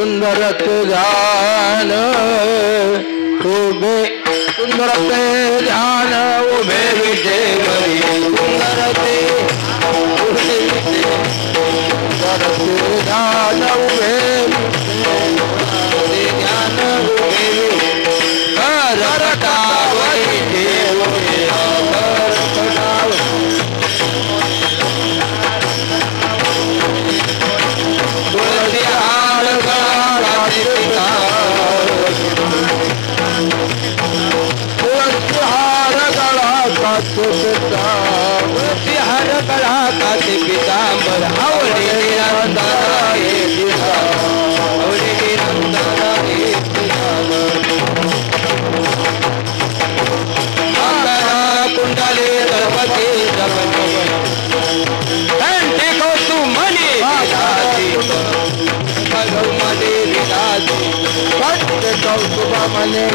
सुंदर ते ध्यान उभे सुंदर ते ध्यान उभे विटे घरी सुंदर ते ध्यान उभे ध्यान उभे मने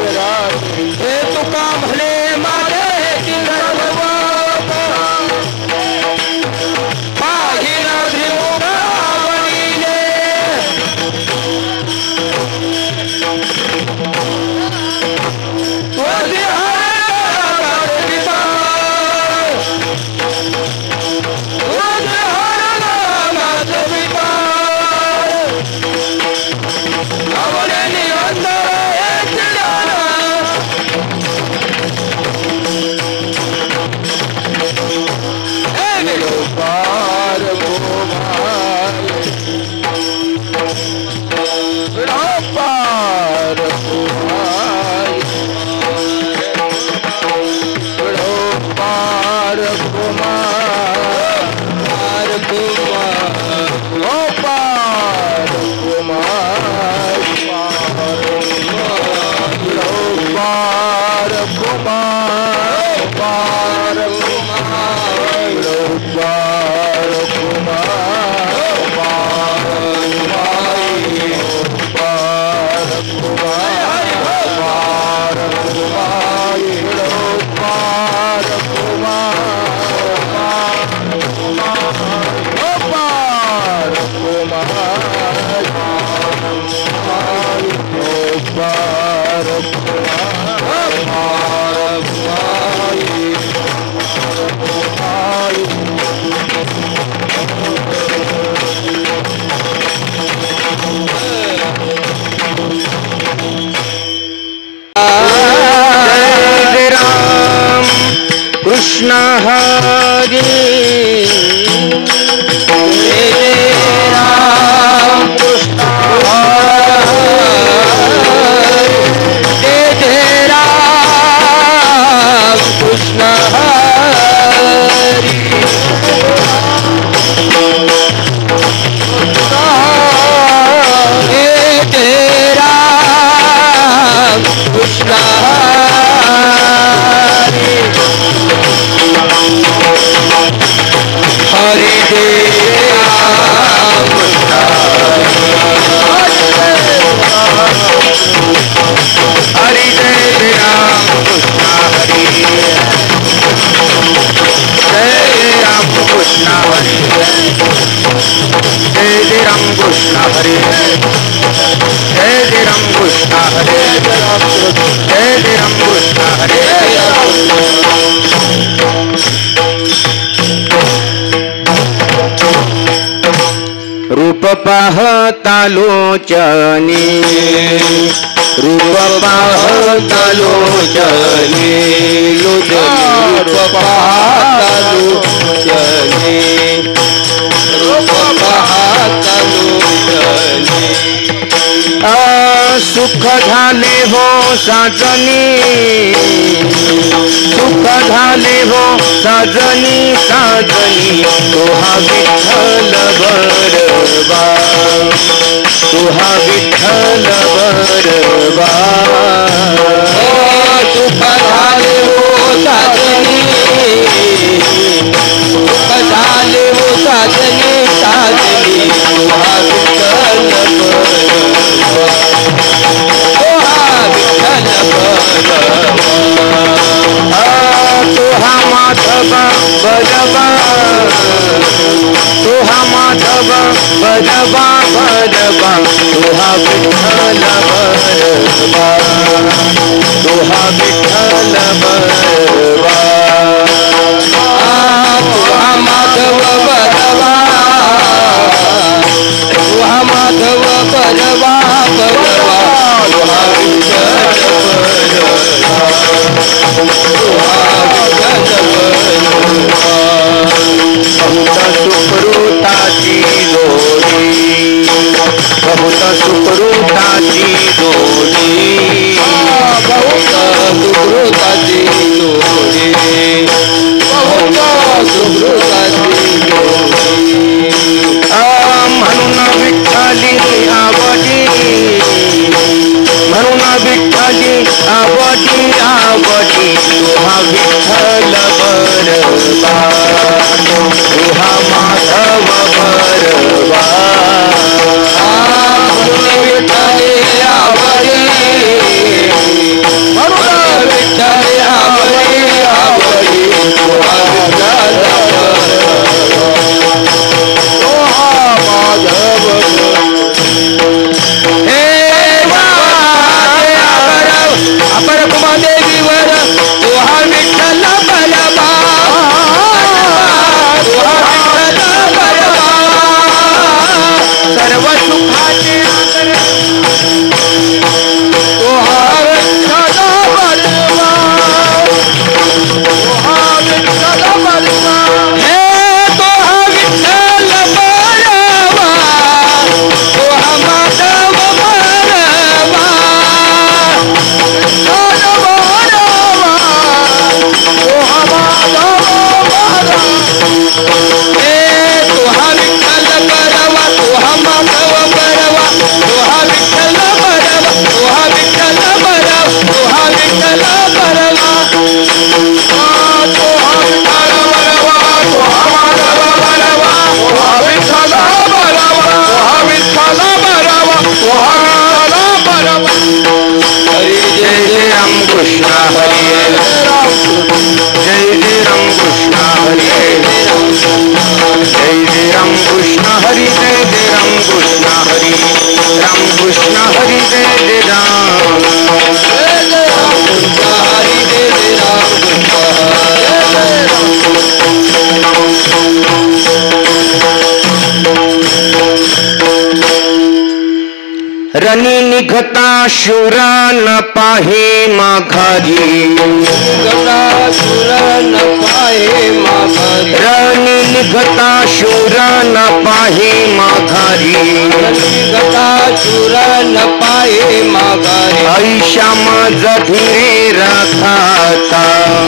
हे तुका भले मारे कृष्ण हरि रूप पाहता लोचनी रूप पाहता लोचनी रूप पाहता लोचनी रूप पाहता लोचनी सुख झाले हो साजनी सुख झाले हो साजनी साजनी तोहा विठ्ठल बरबा तोहा विठ्ठल बरबा सुख झाले हो साजनी सुख झाले हो साजनी साजनी तोहा विठ्ठल बरबा तोहा माधव बरबा तोहा माधव बरवा बरवा तुहा विठ्ठल बरवा तुहा विठ्ठल बरवा तुहा माधव बरवा तुहा माधव बरवा बरवा तुहा विठ्ठल बरवा तुहा विठ्ठल बरवा बहुत सुकृताची जोडी बहुत सुकृताची जोडी बहुत सुकृताची जोडी बहुत सुकृताची जोडी म्हणून विठ्ठली आवडी म्हणून विठ्ठली आवडी आवडी तुहा विठ्ठल बरवा तुहा माधव बरवा म्हणून विठ्ठली आवडी म्हणून विठ्ठली आवडी आवडी तुहा विठ्ठल बरवा तुहा माधव अपर कुमादेवीवर तुहा विठ्ठल बरवा तुहा विठ्ठल बरवा सर्व सुखाचे तुहा विठ्ठल बरवा तुहा विठ्ठल बरवा हे तुहा विठ्ठल बरवा तुहा माधव बरवा रणी निघता शूरा न पाहे माघारी निघता शूरा न पाहे माघारी रणी निघता शूरा न पाहे माघारी निघता शूरा न पाहे माघारी ऐशा माझ धीरे राखाता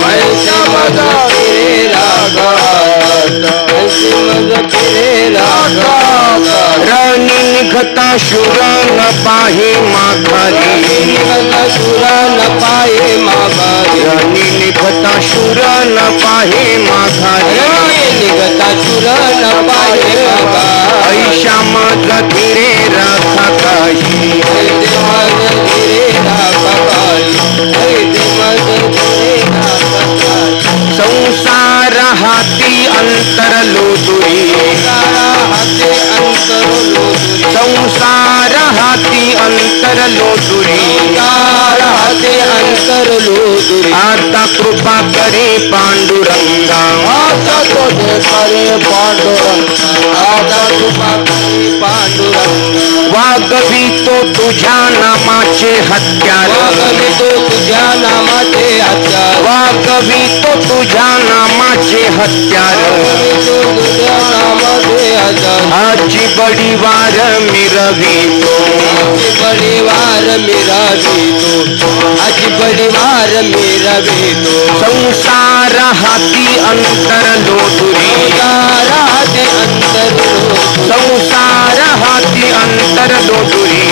ऐशा माझ धीरे राखाता ऐशा माझ धीरे राखाता रणी निघता शूरा न पाहे माघारी निघता शूरा न पाहे माघारी रणी निघता शूरा न पाहे माघारी निघता शूरा न पाहे माघारी ऐशा माझ धीरे राखा काही माझ धीरे राखा काही माझ धीरे राखा काही संसार हाती अंतर लोदुरी हाते अंतर लोदुरी संसार हाती अंतर लोदुरी हाते अंतर लोदुरी आता कृपा करे पांडुरंगा आता कृपा करे पांडुरंगा आता कृपा करे पांडुरंगा वागवी तो तुझ्या नामाचे हत्यार वागवी तो तुझ्या नामाचे हत्यार वागवी तो तुझ्या नामाचे हत्यार तुझ्या नामाचे हत्यार आजी बडी वार मिरवी तो आजी बडी वार मिरवी तो आजी बडी वार मिरवी तो संसार हाती अंतर लोदुरी संसार हाती अंतर संसार हाती अंतर लोदुरी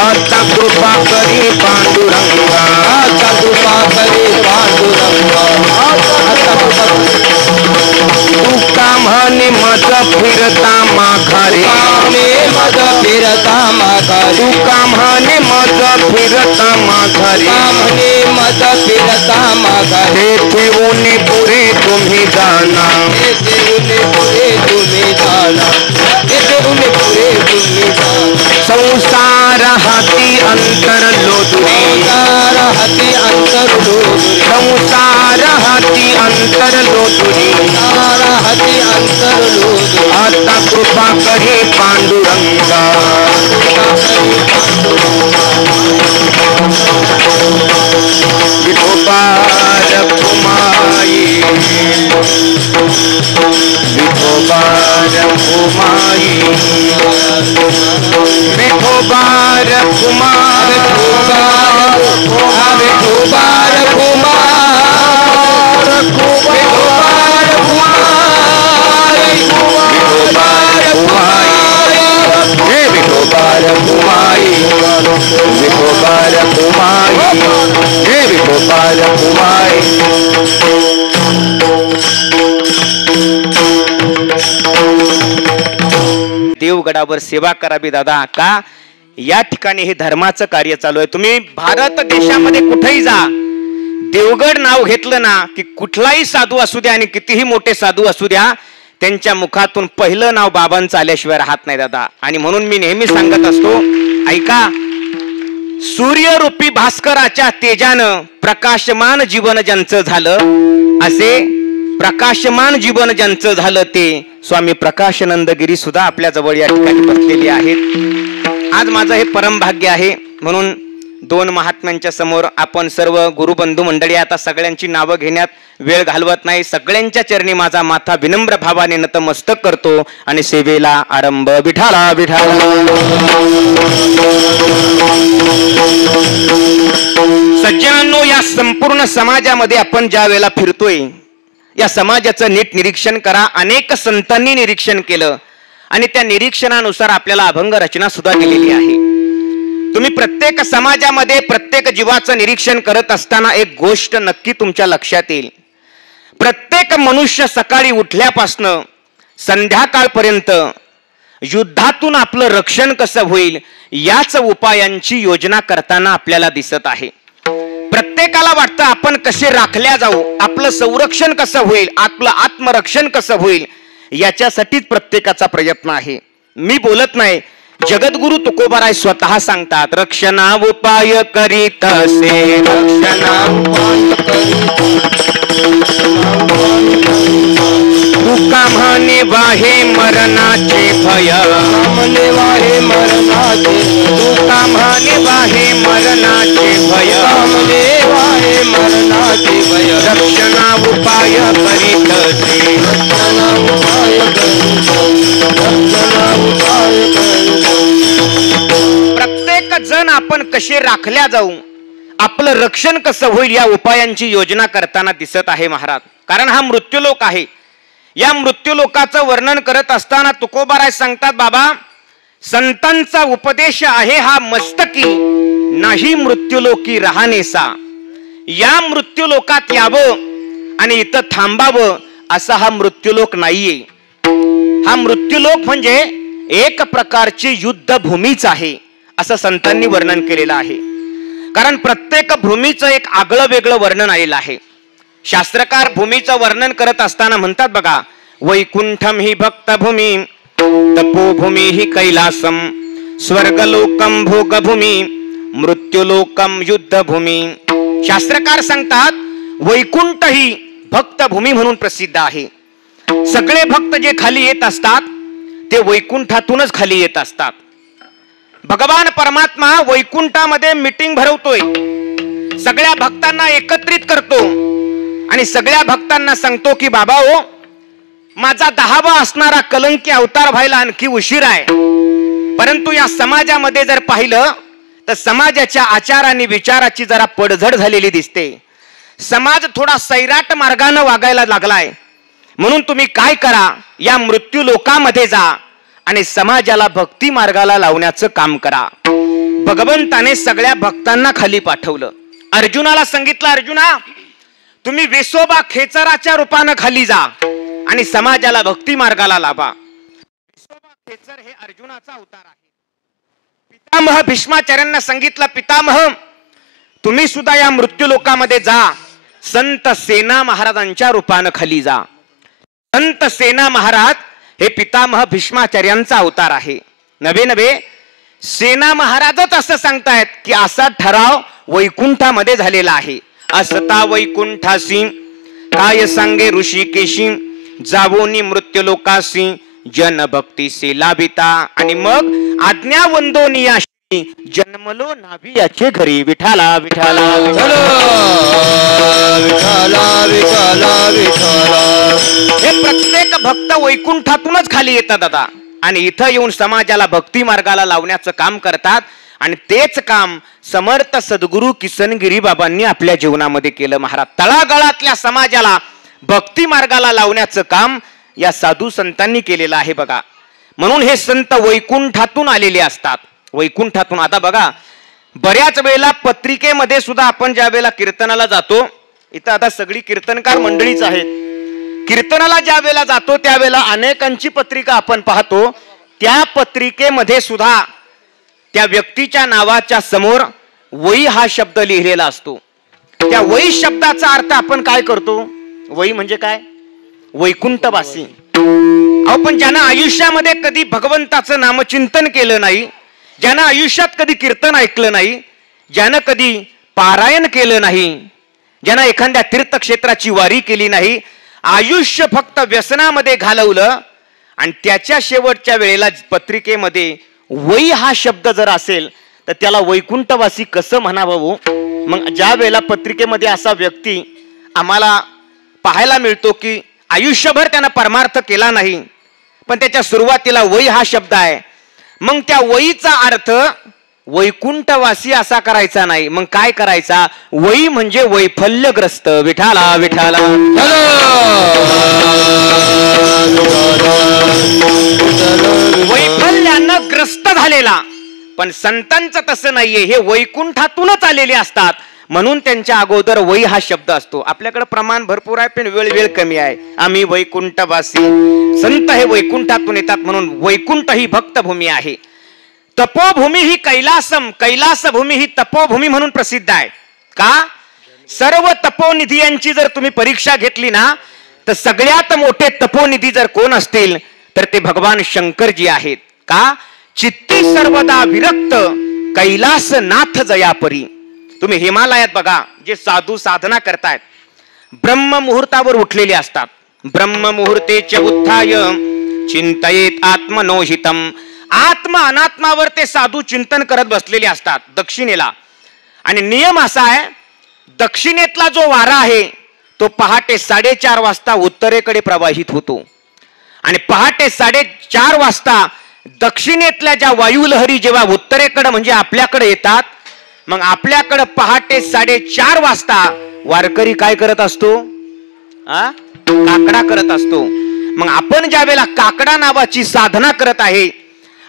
आता कृपा करी पांडुरंगा आता कृपा करी पांडुरंगा आता कृपा तू का म्हणे मज फिरता माघारी मज फिरता माघारी तू का म्हणे मज फिरता माघारी म्हणे मज फिरता माघारी तेथे उने पुरे तुम्ही जाना तेथे उने कुमाई विठोबा रखुमाई विठोबा देवगडावर सेवा करावी दादा. का या ठिकाणी हे धर्माचं कार्य चालू आहे. तुम्ही भारत देशामध्ये कुठेही जा, देवगड नाव घेतलं ना की कुठलाही साधू असू द्या आणि कितीही मोठे साधू असू द्या, त्यांच्या मुखातून पहिलं नाव बाबांचं आल्याशिवाय राहत नाही दादा. आणि म्हणून मी नेहमी सांगत असतो, ऐका, सूर्यरूपी भास्कराच्या तेजानं प्रकाशमान जीवन ज्यांचं झालं, असे प्रकाशमान जीवन ज्यांचं झालं ते स्वामी प्रकाशानंदगिरी सुद्धा आपल्या जवळ या ठिकाणी बसलेले आहेत. आज माझं हे परम भाग्य आहे. म्हणून दोन महात्म्यांच्या समोर आपण सर्व गुरुबंधू मंडळी, आता सगळ्यांची नावं घेण्यात वेळ घालवत नाही, सगळ्यांच्या चरणी माझा माथा विनम्र भावाने नतमस्तक करतो आणि सेवेला आरंभ. विठाला विठाला. सज्जनांनो, या संपूर्ण समाजामध्ये आपण ज्या वेळेला फिरतोय, या समाजाचं नीट निरीक्षण करा. अनेक संतांनी निरीक्षण केलं आणि त्या निरीक्षणानुसार आपल्याला अभंग रचना सुद्धा दिलेली आहे. तुम्ही प्रत्येक समाजामध्ये प्रत्येक जीवाचं निरीक्षण करत असताना एक गोष्ट नक्की तुमच्या लक्षात येईल. प्रत्येक मनुष्य सकाळी उठल्यापासनं संध्याकाळपर्यंत युद्धातून आपलं रक्षण कसं होईल याच उपायांची योजना करताना आपल्याला दिसत आहे. प्रत्येकाला वाटतं आपण कसे राखल्या जाऊ, आपलं संरक्षण कसं होईल, आपलं आत्मरक्षण कसं होईल, याच्यासाठीच प्रत्येकाचा प्रयत्न आहे. मी बोलत नाही, जगद्गुरु तुकोबाराय स्वतः सांगतात, रक्षणा उपाय करीत असे, रक्षणा उपाय तुका म्हणे वाहे मरणाचे भय, म्हणे वाहे मरणाचे, तुका म्हणे वाहे मरणाचे भय, म्हणे वाहे मरणाचे भय, रक्षणा उपाय करीत असे, रक्षणा उपाय करीत, रक्षणा उपाय करीत. प्रत्येक जण आपण कसे राखल्या जाऊ, आपलं रक्षण कसं होईल या उपायांची योजना करताना दिसत आहे महाराज. कारण हा मृत्यूलोक आहे. या मृत्यूलोकाचं वर्णन करत असताना तुकोबाराय सांगतात, बाबा, संतांचा उपदेश आहे हा मस्तकी, नाही मृत्यूलोकी राहणेसा. या मृत्यूलोकात यावं आणि इथं थांबावं असा हा मृत्यूलोक नाहीये. हा मृत्यूलोक म्हणजे एक प्रकारची युद्धभूमीच आहे असं संतांनी वर्णन केलेलं आहे. कारण प्रत्येक भूमीचं एक आगळं वेगळं वर्णन आलेलं आहे. शास्त्रकार भूमीचं वर्णन करत असताना म्हणतात बघा, वैकुंठम ही भक्तभूमी, तपोभूमी ही कैलासम, स्वर्गलोकम भोगभूमी, मृत्यूलोकम युद्धभूमी. शास्त्रकार सांगतात, वैकुंठ ही भक्तभूमी म्हणून प्रसिद्ध आहे. सगळे भक्त जे खाली येत असतात ते वैकुंठातूनच खाली येत असतात. भगवान परमात्मा वैकुंठामध्ये मीटिंग भरवतोय, सगळ्या भक्तांना एकत्रित करतो आणि सगळ्या भक्तांना सांगतो की बाबा हो, माझा 10वा असणारा कलंकी अवतार व्हायला आणखी उशीर आहे. परंतु या समाजामध्ये जर पाहिलं तर समाजाच्या आचार आणि विचाराची जरा पडझड झालेली दिसते. समाज थोडा सैराट मार्गाने वागायला लागलाय. म्हणून तुम्ही काय करा, या मृत्यू लोकामध्ये जा आणि समाजाला भक्ती मार्गाला लावण्याचं काम करा. भगवंताने सगळ्या भक्तांना खाली पाठवलं. अर्जुनाला सांगितलं, अर्जुना तुम्ही वेसोबा खेचराच्या रूपानं खाली जा आणि समाजाला भक्ती मार्गाला लावा. वेसोबा खेचर हे अर्जुनाचा अवतार आहे. पितामह भीष्माचार्यांना सांगितलं, पितामह तुम्ही सुद्धा या मृत्यू लोकामध्ये जा, संत सेना महाराजांच्या रूपानं खाली जा. संत सेना महाराज हे पितामह भीष्माचार्यांचा अवतार आहे. नवे नवे सेना महाराजच असं सांगतायत की असा ठराव वैकुंठामध्ये झालेला आहे. असता वैकुंठासी काय सांगे ऋषिकेशी, जावोनी मृत्यू लोकासी जन भक्ती से लाभिता. आणि मग आज्ञा वंदोनिया जन्मलो नाभी याचे घरी विठाला विठाला हे प्रत्येक भक्त वैकुंठातूनच खाली येतात दादा आणि इथं येऊन समाजाला भक्ती मार्गाला लावण्याचं काम करतात आणि तेच काम समर्थ सद्गुरू किसनगिरी बाबांनी आपल्या जीवनामध्ये केलं महाराज. तळागाळातल्या समाजाला भक्ती मार्गाला लावण्याचं काम या साधू संतांनी केलेलं आहे बघा. म्हणून हे संत वैकुंठातून आलेले असतात. वैकुंठातून आता बघा बऱ्याच वेळेला पत्रिकेमध्ये सुद्धा आपण ज्या वेळेला कीर्तनाला जातो, इथं आता सगळी कीर्तनकार मंडळीच आहेत, कीर्तनाला ज्या वेळेला जातो त्यावेळेला अनेकांची पत्रिका आपण पाहतो. त्या पत्रिकेमध्ये सुद्धा त्या व्यक्तीच्या नावाच्या समोर वै हा शब्द लिहिलेला असतो. त्या वै शब्दाचा अर्थ आपण काय करतो? वै म्हणजे काय? वैकुंठवासी. पण ज्यानं आयुष्यामध्ये कधी भगवंताचं नामचिंतन केलं नाही, ज्यानं आयुष्यात कधी कीर्तन ऐकलं नाही, ज्यानं कधी पारायण केलं नाही, ज्यानं एखाद्या तीर्थक्षेत्राची वारी केली नाही, आयुष्य फक्त व्यसनामध्ये घालवलं आणि त्याच्या शेवटच्या वेळेला पत्रिकेमध्ये वै हा शब्द जर असेल तर त्याला वैकुंठवासी कसं म्हणावं? मग ज्या वेळेला पत्रिकेमध्ये असा व्यक्ती आम्हाला पाहायला मिळतो की आयुष्यभर त्यानं परमार्थ केला नाही, पण त्याच्या सुरुवातीला वै हा शब्द आहे, मग त्या वैचा अर्थ वैकुंठवासी असा करायचा नाही. मग काय करायचा? वै म्हणजे वैफल्यग्रस्त. विठाला विठाला वैफल्यानं ग्रस्त झालेला. पण संतांचं तसं नाहीये, हे वैकुंठातूनच आलेले असतात म्हणून त्यांच्या अगोदर वै हा शब्द असतो. आपल्याकडे प्रमाण भरपूर आहे पण वेळ कमी आहे. आम्ही वैकुंठवासी, संत हे वैकुंठातून येतात म्हणून वैकुंठ ही भक्तभूमी आहे. तपोभूमी ही कैलासभूमी ही तपोभूमी म्हणून प्रसिद्ध आहे. का? सर्व तपोनिधी यांची जर तुम्ही परीक्षा घेतली ना तर सगळ्यात मोठे तपोनिधी जर कोण असतील तर ते भगवान शंकरजी आहेत. का? चित्ती सर्वदा विरक्त कैलासनाथ जयापरी. तुम्ही हिमालयात बघा, जे साधू साधना करतायत ब्रह्म मुहूर्तावर उठलेले असतात. ब्रह्म मुहूर्तेच उत्थाय चिंतयेत आत्मनोहितम. आत्म अनात्मावर ते साधू चिंतन करत बसलेले असतात दक्षिणेला. आणि नियम असा आहे, दक्षिणेतला जो वारा आहे तो पहाटे 4:30 वाजता उत्तरेकडे प्रवाहित होतो आणि पहाटे 4:30 वाजता दक्षिणेतल्या ज्या वायुलहरी जेव्हा उत्तरेकडे म्हणजे आपल्याकडे येतात, मग आपल्याकडे पहाटे 4:30 वाजता वारकरी काय करत असतो? काकडा करत असतो. मग आपण ज्या वेळेला काकडा नावाची साधना करत आहे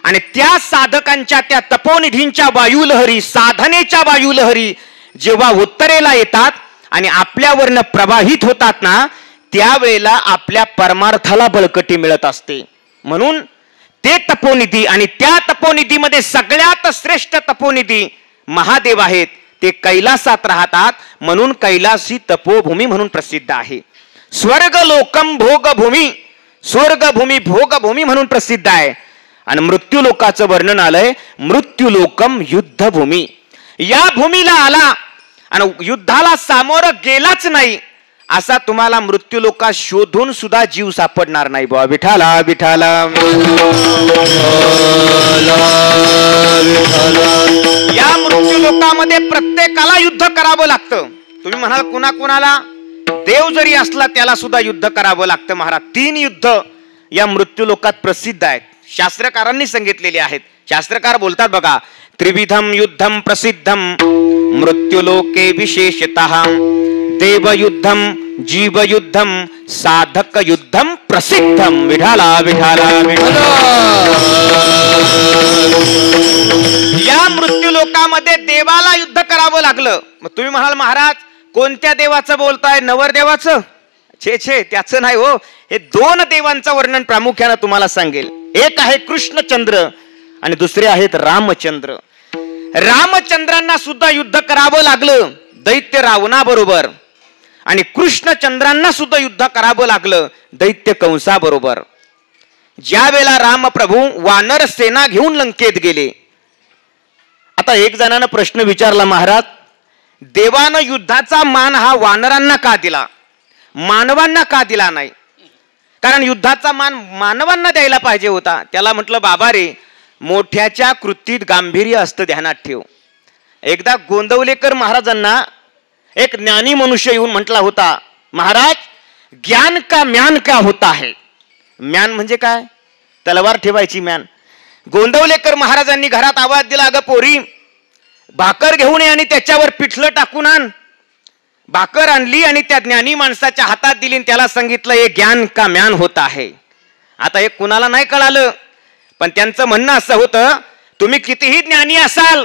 आणि त्या साधकांच्या त्या तपोनिधींच्या वायुलहरी, साधनेच्या वायुलहरी जेव्हा उत्तरेला येतात आणि आपल्यावरनं प्रवाहित होतात ना, त्यावेळेला आपल्या परमार्थाला बळकटी मिळत असते. म्हणून ते तपोनिधी आणि त्या तपोनिधीमध्ये सगळ्यात श्रेष्ठ तपोनिधी महादेव आहेत. ते कैलासात राहतात म्हणून कैलास ही तपोभूमी म्हणून प्रसिद्ध आहे. स्वर्ग लोकम भोगभूमी, स्वर्गभूमी भोगभूमी म्हणून प्रसिद्ध आहे. आणि मृत्यू लोकाचं वर्णन आलंय, मृत्यू लोकम युद्धभूमी. या भूमीला आला आणि युद्धाला सामोरं गेलाच नाही असा तुम्हाला मृत्यू लोकात शोधून सुद्धा जीव सापडणार नाही. बुवा विठाला विठाला. या मृत्यू लोकामध्ये प्रत्येकाला युद्ध करावं लागतं. तुम्ही म्हणाल कुणा कुणाला? देव जरी असला त्याला सुद्धा युद्ध करावं लागतं महाराज. 3 युद्ध या मृत्यू लोकात प्रसिद्ध आहेत, शास्त्रकारांनी सांगितलेले आहेत. शास्त्रकार बोलतात बघा, त्रिविधम युद्धम प्रसिद्धम मृत्युलोके विशेषतः देवयुद्धम जीवयुद्धम साधक युद्धम प्रसिद्धम. विठाला विठाला विठाला. या मृत्यू लोकामध्ये देवाला युद्ध करावं लागलं. मग तुम्ही म्हणाल महाराज कोणत्या देवाचं बोलताय? नवरदेवाचं? छे त्याचं नाही हो. हे 2 देवांचं वर्णन प्रामुख्याने तुम्हाला सांगेल. एक आहे कृष्णचंद्र आणि दुसरे आहेत रामचंद्र. रामचंद्रांना सुद्धा युद्ध करावं लागलं दैत्य रावणाबरोबर आणि कृष्णचंद्रांना सुद्धा युद्ध करावं लागलं दैत्य कंसाबरोबर. ज्या वेळेला रामप्रभू वानर सेना घेऊन लंकेत गेले. आता एक जणानं प्रश्न विचारला, महाराज देवानं युद्धाचा मान हा वानरांना का दिला, मानवांना का दिला नाही? कारण युद्धाचा मान मानवांना द्यायला पाहिजे होता. त्याला म्हटलं बाबा रे, मोठ्याच्या कृतीत गांभीर्य असतं, ध्यानात ठेव. एकदा गोंदवलेकर महाराजांना एक ज्ञानी मनुष्य येऊन म्हटला होता, महाराज ज्ञान का म्यान क्या होता है. म्यान म्हणजे काय? तलवार ठेवायची म्यान. गोंदवलेकर महाराजांनी घरात आवाज दिला, अगं पोरी भाकर घेऊन ये आणि त्याच्यावर पिठलं टाकून आण. भाकर आणली आणि त्या ज्ञानी माणसाच्या हातात दिली, त्याला सांगितलं हे ज्ञान का म्यान होता है. आता हे कुणाला नाही कळालं, पण त्यांचं म्हणणं असं होतं, तुम्ही कितीही ज्ञानी असाल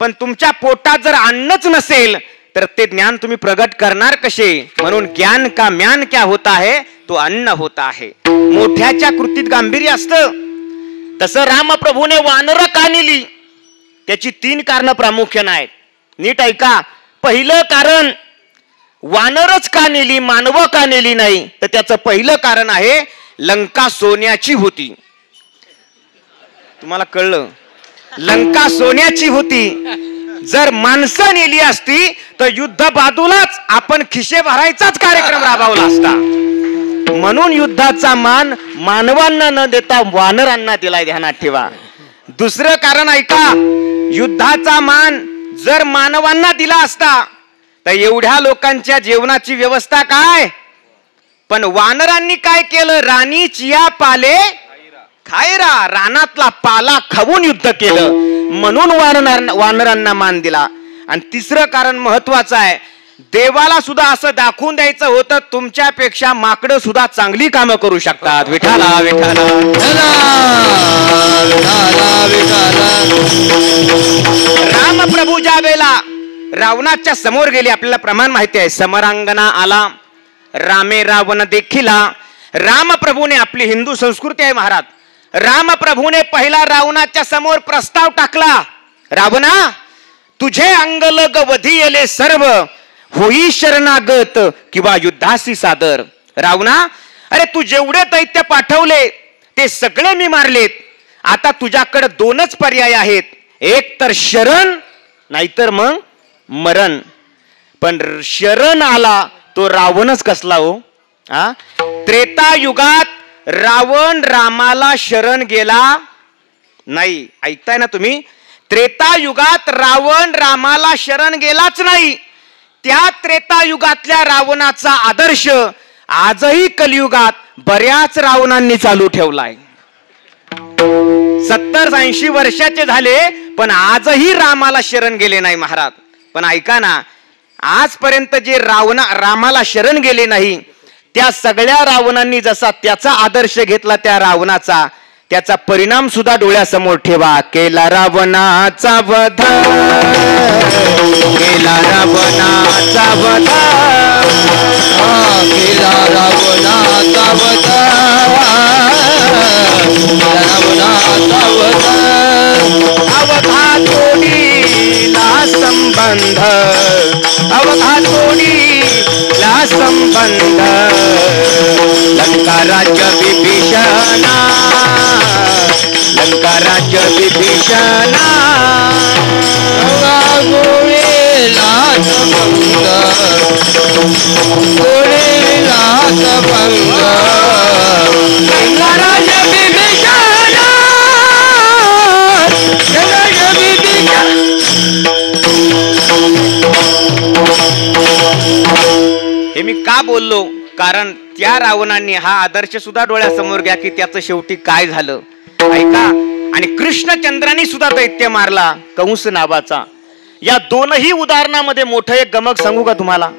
पण तुमच्या पोटात जर अन्नच नसेल तर ते ज्ञान तुम्ही प्रगट करणार कसे. म्हणून ज्ञान का म्यान क्या होता है, तो अन्न होता है. मोठ्याच्या कृतीत गांभीर्य असतं. तसं रामप्रभूने वानर का नेली, त्याची 3 कारणं प्रामुख्याने आहेत. नीट ऐका. पहिलं कारण, वानरच का नेली, मानव का नेली नाही, तर त्याचं पहिलं कारण आहे लंका सोन्याची होती. तुम्हाला कळलं? लंका सोन्याची होती. जर माणसं नेली असती तर युद्ध बाजूलाच आपण खिशे भरायचाच कार्यक्रम राबवला असता. म्हणून युद्धाचा मान मानवांना न देता वानरांना दिलाय, ध्यानात ठेवा. दुसरं कारण ऐका, युद्धाचा मान जर मानवांना दिला असता तर एवढ्या लोकांच्या जेवणाची व्यवस्था काय. पण वानरांनी काय केलं, राणी चिया पाले खायरा, रानातला पाला खाऊन युद्ध केलं. म्हणून वानरांना मान दिला. आणि तिसरं कारण महत्वाचं आहे, देवाला सुद्धा असं दाखवून द्यायचं होतं तुमच्यापेक्षा माकडं सुद्धा चांगली कामं करू शकतात. विठाला विठाला रामप्रभू ज्या वेळेला रावणाच्या समोर गेले, आपल्याला प्रमाण माहिती आहे, समरांगणा आला रामे रावण देखिला. रामप्रभूने, आपली हिंदू संस्कृती आहे महाराज, रामप्रभूने पहिला रावणाच्या समोर प्रस्ताव टाकला, रावणा तुझे अंगलग वधियले सर्व, होई शरणागत किंवा युद्धासी सादर. रावणा, अरे तू जेवढे दैत्य पाठवले ते सगळे मी मारलेत. आता तुझ्याकडे 2च पर्याय आहेत, एक तर शरण नाहीतर मग मरण. पण शरण आला तो रावणच कसला हो. त्रेता युगात रावण रामाला शरण गेला नाही. ऐकताय ना तुम्ही? त्रेता युगात रावण रामाला शरण गेलाच नाही. त्या त्रेता युगातल्या रावणाचा आदर्श आजही कलियुगात बऱ्याच रावणांनी चालू ठेवलाय. 70-80 वर्षाचे झाले पण आजही रामाला शरण गेले नाही महाराज. पण ऐका ना, आजपर्यंत जे रामाला शरण गेले नाही त्या सगळ्या रावणांनी जसा त्याचा आदर्श घेतला, त्या रावणाचा त्याचा परिणाम सुद्धा डोळ्यासमोर ठेवा. केला रावणाचा वध, केला रावणाचा वध, केला रावणाचा वध, रावणाचा वध. अवघा तोडीला संबंध, अवघा तोडीला संबंध, लंका राज्य विभीषणा, लंका राज्य विभीषणा. गोळेला संबंध, गोळेला संबंध, लंका राज्य विभीषणा, राज्य विभीषणा. हे मी का बोललो, कारण त्या रावणांनी हा आदर्श सुद्धा डोळ्यासमोर घ्या की त्याचं शेवटी काय झालं. ऐका. आणि कृष्णचंद्रांनी सुद्धा दैत्य मारला, कंस नावाचा. या 2ही उदाहरणामध्ये मोठं एक गमक सांगू का तुम्हाला.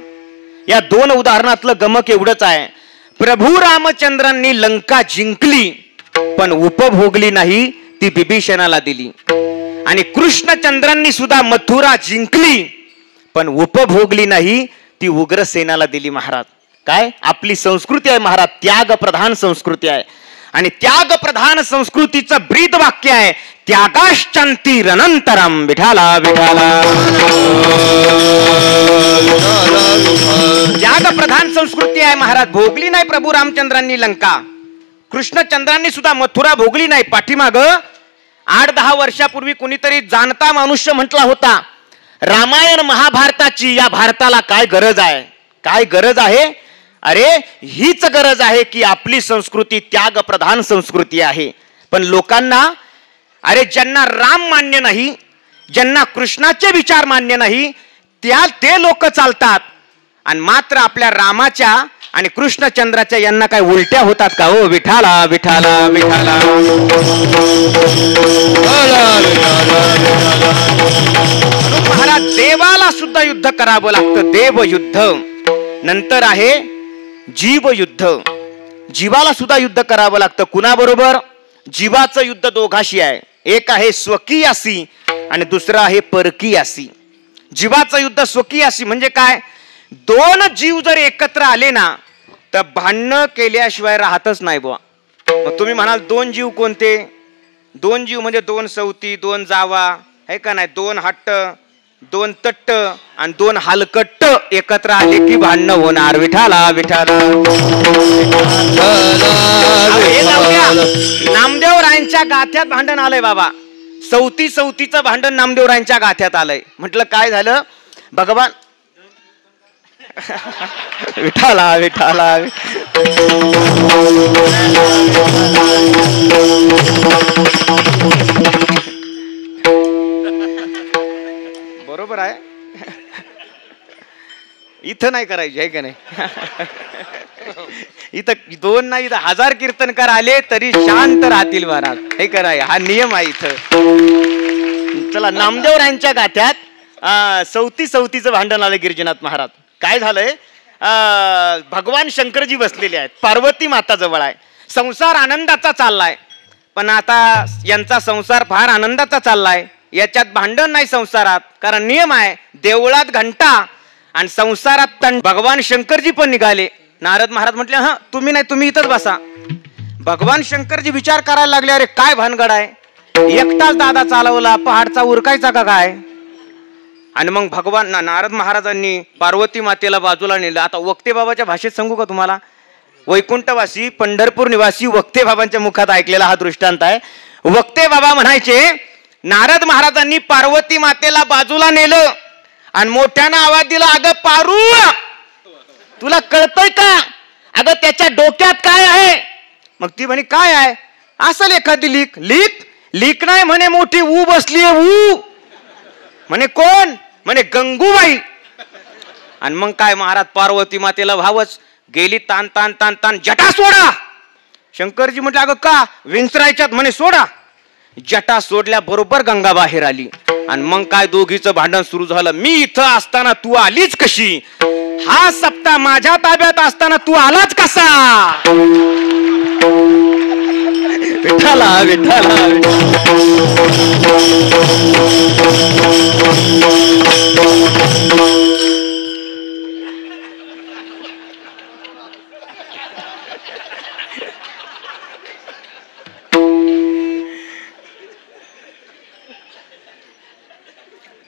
या 2 उदाहरणातलं गमक एवढंच आहे, प्रभू रामचंद्रांनी लंका जिंकली पण उपभोगली नाही, ती विभीषणाला दिली. आणि कृष्णचंद्रांनी सुद्धा मथुरा जिंकली पण उपभोगली नाही, ती उग्रसेनाला दिली महाराज. काय आपली संस्कृती आहे महाराज, त्याग प्रधान संस्कृती आहे. आणि त्याग प्रधान संस्कृतीचं ब्रीद वाक्य आहे, त्यागाश्चंती रनंतरम. विठाला विठाला. त्याग प्रधान संस्कृती आहे महाराज. भोगली नाही प्रभू रामचंद्रांनी लंका, कृष्णचंद्रांनी सुद्धा मथुरा भोगली नाही. पाठीमाग 8-10 वर्षापूर्वी कुणीतरी जाणता मनुष्य म्हटला होता, रामायण महाभारताची या भारताला काय गरज आहे, काय गरज आहे. अरे हीच गरज आहे की आपली संस्कृती त्याग प्रधान संस्कृती आहे. पण लोकांना अरे ज्यांना राम मान्य नाही, ज्यांना कृष्णाचे विचार मान्य नाही, ते लोक चालतात, आणि मात्र आपल्या रामाच्या आणि कृष्णचंद्राच्या यांना काय उलट्या होतात का? हो विठाला विठाला विठाला. महाराज देवाला सुद्धा युद्ध करावं लागतं, देवयुद्ध. नंतर आहे जीवयुद्ध. जीवाला सुद्धा युद्ध करावं लागतं. कुणाबरोबर? जीवाचं युद्ध दोघाशी आहे. एक आहे स्वकीयासी आणि दुसरं आहे परकीयासी. जीवाचं युद्ध स्वकीयासी म्हणजे काय? दोन जीव जर एकत्र आले ना तर भांडणं केल्याशिवाय राहतच नाही बुवा. मग तुम्ही म्हणाल दोन जीव कोणते? दोन जीव म्हणजे दोन सवती, दोन जावा, है का नाही, दोन हट्ट, दोन तट्ट आणि दोन हलकट्ट एकत्र आले की भांडणं होणार. विठाला विठाला. नामदेवरायांच्या गाथ्यात भांडण आलंय बाबा. सवतीचं भांडण नामदेवरायांच्या गाथ्यात आलंय. म्हटलं काय झालं? भगवान विठाला विठाला. बरोबर आहे. इथं नाही करायची आहे का नाही? इथं दोन नाही, इथं 1000 कीर्तनकार आले तरी शांत राहतील महाराज, हे कराय, हा नियम आहे इथं. चला, नामदेवरायांच्या गाथ्यात सवतीचं भांडण आलं गिरिजनाथ महाराज. काय झालंय? भगवान शंकरजी बसलेले आहेत, पार्वती माता जवळ आहे. संसार आनंदाचा चाललाय, पण आता यांचा संसार फार आनंदाचा चाललाय. याच्यात भांडण नाही संसारात, कारण नियम आहे देवळात घंटा आणि संसारात तंड. भगवान शंकरजी पण निघाले. नारद महाराज म्हटले हा तुम्ही नाही, तुम्ही इथंच बसा. भगवान शंकरजी विचार करायला लागले, अरे काय भानगड आहे, एकटाच दादा चालवला, पहाडचा उरकायचा का काय? आणि मग भगवान नारद महाराजांनी पार्वती मातेला बाजूला नेलं. आता वक्ते बाबाच्या भाषेत सांगू का तुम्हाला? वैकुंठवासी पंढरपूर निवासी वक्ते बाबांच्या मुखात ऐकलेला हा दृष्टांत आहे. वक्ते बाबा म्हणायचे, नारद महाराजांनी पार्वती मातेला बाजूला नेलं आणि मोठ्यानं आवाज दिला, अगं पारू, तुला कळतंय का? अगं त्याच्या डोक्यात काय आहे? मग ती म्हणे काय आहे? असेल एखादी लीक. लीक लीक नाही म्हणे, मोठी ऊ बसलीये ऊ. म्हणे कोण? म्हणे गंगूबाई. आणि मग काय महाराज पार्वती मातेला भावच गेली, तान तान तान तान, जटा सोडा. शंकरजी म्हटलं अगं का विंचरायच्यात? म्हणे सोडा. जटा सोडल्या बरोबर गंगा बाहेर आली. आणि मग काय दोघीचं भांडण सुरू झालं. मी इथं असताना तू आलीच कशी? हा सप्ताह माझ्या ताब्यात असताना तू आलाच कसा? विठ्ठला विठ्ठला.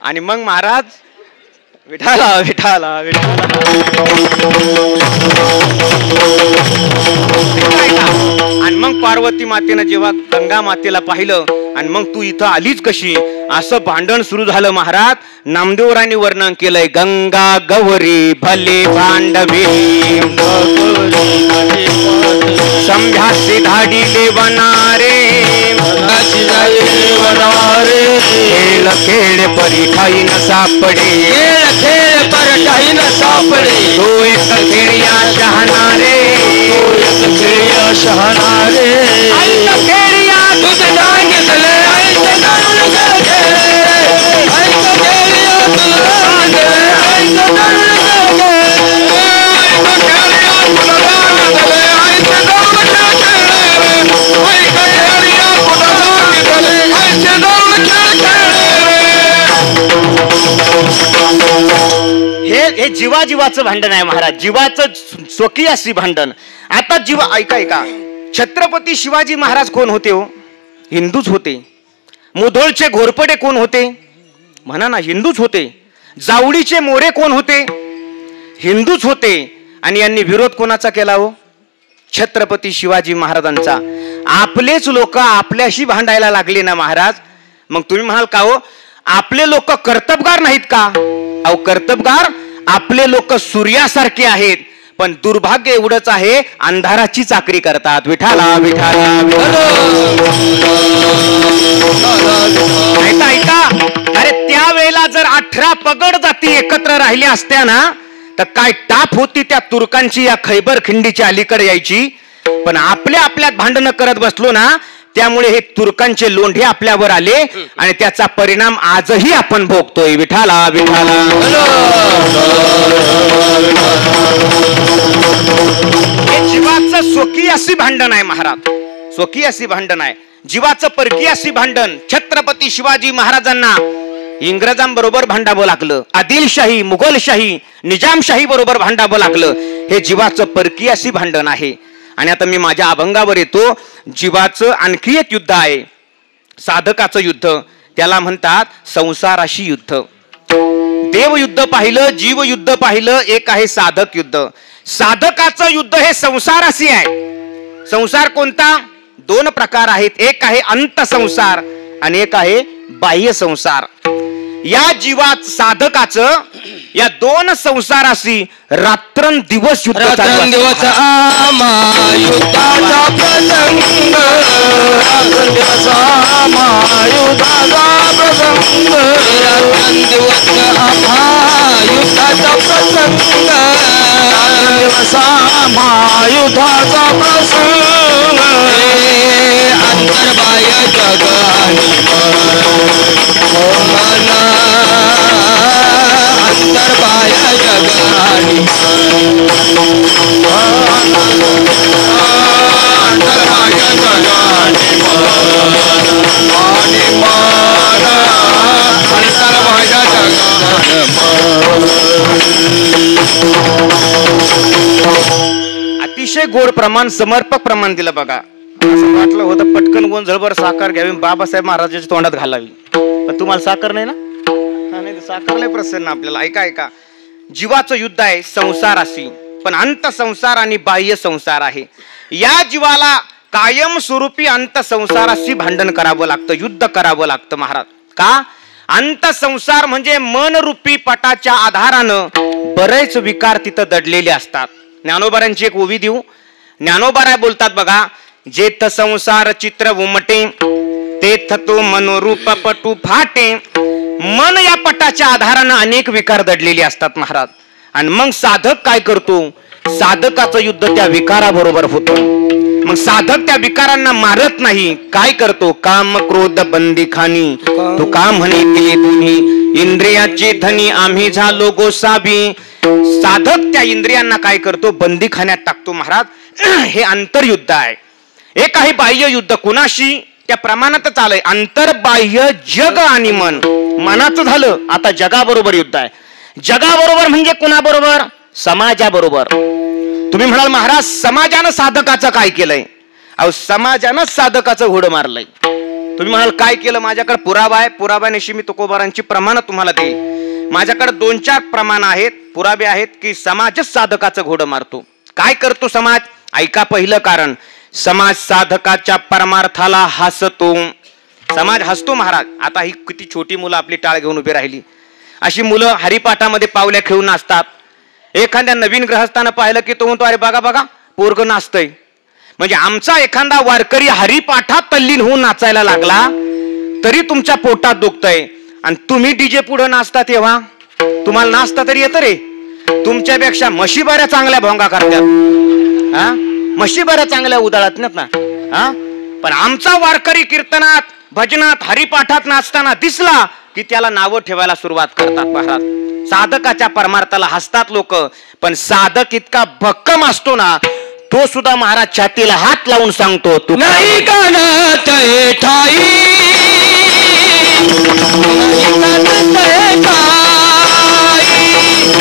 आणि मग महाराज विठाला विठाला विठाला. आणि मग पार्वती मातेनं जेव्हा गंगा मातेला पाहिलं आणि मग तू इथं आलीच कशी असं भांडण सुरू झालं. महाराज नामदेवरायांनी वर्णन केलंय, गंगा गौरी भले भांडवी संध्यासी धाडीले वनारे खेळ खेळ परी ठाई न सापडे, खेळ पर ठाई न सापडे, तो एक खेळिया शहाणारे, तो एक खेळिया शहाणारे, ऐक खेळिया तुझे सांगितले, ऐक करून गेले, ऐक खेळिया तुझे सांगितले, ऐक करून गेले, ऐक खेळिया तुझे सांगितले, ऐक करून गेले, ऐक खेळिया तुझे सांगितले, ऐक करून गेले. हे जीवाजीवाचं भांडण आहे महाराज, जीवाचं स्वकीयासी भांडण. आता जीवा ऐका ऐका, छत्रपती शिवाजी महाराज कोण होते हो? हिंदूच होते. मुधोळचे घोरपडे कोण होते? म्हणा ना, हिंदूच होते. जावडीचे मोरे कोण होते? हिंदूच होते. आणि यांनी विरोध कोणाचा केला हो? छत्रपती शिवाजी महाराजांचा. आपलेच लोक आपल्याशी भांडायला लागले ना महाराज. मग तुम्ही म्हणाल का हो आपले लोक कर्तबगार नाहीत का? अहो कर्तबगार आपले लोक सूर्यासारखे आहेत, पण दुर्भाग्य एवढंच आहे, अंधाराची चाकरी करतात. विठाला विठाला ऐका. अरे त्यावेळेला जर 18 पगड जाती एकत्र राहिल्या असत्या ना, तर काय टाप होती त्या तुर्कांची या खैबर खिंडीच्या अलीकडे यायची. पण आपल्यात भांडणं करत बसलो ना, त्यामुळे हे तुर्कांचे लोंढे आपल्यावर आले आणि त्याचा परिणाम आजही आपण भोगतोय. विठाला विठाला. हे जीवाचं स्वकीयाशी भांडण आहे महाराज, स्वकीयाशी भांडण आहे. जीवाचं परकीयाशी भांडण. छत्रपती शिवाजी महाराजांना इंग्रजांबरोबर भांडावं लागलं, आदिलशाही, मुघलशाही, निजामशाही बरोबर भांडावं लागलं. हे जीवाचं परकीयाशी भांडण आहे. आणि आता मी माझ्या अभंगावर येतो. जीवाचं आणखी एक युद्ध आहे, साधकाचं युद्ध. त्याला म्हणतात संसाराशी युद्ध. देवयुद्ध पाहिलं, जीवयुद्ध पाहिलं, एक आहे साधक युद्ध. साधकाचं युद्ध हे संसाराशी आहे. संसार कोणता? 2 प्रकार आहेत. एक आहे अंतसंसार आणि एक आहे बाह्य संसार. या जीवात साधकाचं या 2 संसाराशी रात्रंदिवस युद्ध चालू आहे. रात्रंदिवस आमा युद्धाचा प्रसंग, रात्रंदिवस आमा युद्धाचा प्रसंग, रात्रंदिवस आमा युद्धाचा प्रसंग, रात्रंदिवस आमा युद्धाचा प्रसंग. अंतर्बाह्य जग आणि मन, अंतर्बाह्य जग आणि अंतर्बाह्य जग आणि मन, अंतर्बाह्य जग. अतिशय गोड प्रमाण, समर्पक प्रमाण दिलं बघा. असं वाटलं होतं पटकन गोंधळभर साखर घ्यावी, बाबासाहेब महाराजांच्या तोंडात घालावी. पण तुम्हाला साखर नाही ना? नाही, साखर लय प्रसन्न आपल्याला. ऐका. जीवाचं युद्ध आहे संसाराशी, पण अंतसंसार आणि बाह्य संसार आहे. या जीवाला कायमस्वरूपी अंतसंसाराशी भांडण करावं लागतं, युद्ध करावं लागतं महाराज. का? अंतसंसार म्हणजे मनरूपी पटाच्या आधारानं बरेच विकार तिथं दडलेले असतात. ज्ञानोबारांची एक ओवी देऊ. ज्ञानोबाराय बोलतात बघा, जेथ संसार चित्र उमटे, तेथ तो मनोरूप पटू फाटे. मन या पटाच्या आधारानं अनेक विकार दडलेले असतात महाराज. आणि मग साधक काय करतो? साधकाचं युद्ध त्या विकाराबरोबर होतं. मग साधक त्या विकारांना मारत नाही. काय करतो? काम क्रोध बंदी खानी, तू का म्हणे केले तुम्ही, इंद्रियाची धनी आम्ही झालो गोसावी. साधक त्या इंद्रियांना काय करतो? बंदी खाण्यात टाकतो महाराज. हे आंतरयुद्ध आहे. एक आहे बाह्य युद्ध. कुणाशी? त्या प्रमाणातच आलंय. अंतर्बाह्य जग आणि मन. मनाचं झालं, आता जगाबरोबर युद्ध आहे. जगाबरोबर म्हणजे कुणाबरोबर? समाजाबरोबर. तुम्ही म्हणाल महाराज समाजानं साधकाचं काय केलंय? अहो समाजानं साधकाचं घोडं मारलंय. तुम्ही म्हणाल काय केलं? माझ्याकडे पुरावा आहे. पुराव्यानिशी मी तुकोबारांची प्रमाण तुम्हाला देईल. माझ्याकडे 2-4 प्रमाण आहेत, पुरावे आहेत की समाजच साधकाचं घोडं मारतो. काय करतो समाज? ऐका पहिलं कारण, समाज साधकाच्या परमार्थाला हसतो. समाज हसतो महाराज. आता ही किती छोटी मुलं आपली टाळ घेऊन उभी राहिली. अशी मुलं हरिपाठामध्ये पावल्या खेळून नाचतात. एखाद्या नवीन ग्रहस्थानं पाहिलं की तो म्हणतो अरे बघा बघा पोरग नाचतंय. म्हणजे आमचा एखादा वारकरी हरिपाठात तल्लीन होऊन नाचायला लागला तरी तुमच्या पोटात दुखतंय. आणि तुम्ही डीजे पुढे नाचता तेव्हा तुम्हाला नाचता तरी येतं रे. तुमच्यापेक्षा म्हशी बऱ्या चांगल्या भोंगा करतात. हा, म्हशी बऱ्या चांगल्या उदाळत नाहीत ना. हा, पण आमचा वारकरी कीर्तनात, भजनात, हरिपाठात नाचताना दिसला की त्याला नावं ठेवायला सुरुवात करतात महाराज. साधकाच्या परमार्थाला हसतात लोक. पण साधक इतका भक्कम असतो ना, तो सुद्धा महाराज छातीला हात लावून सांगतो तू नाही कानात ठाई, नाही कानात ठाई,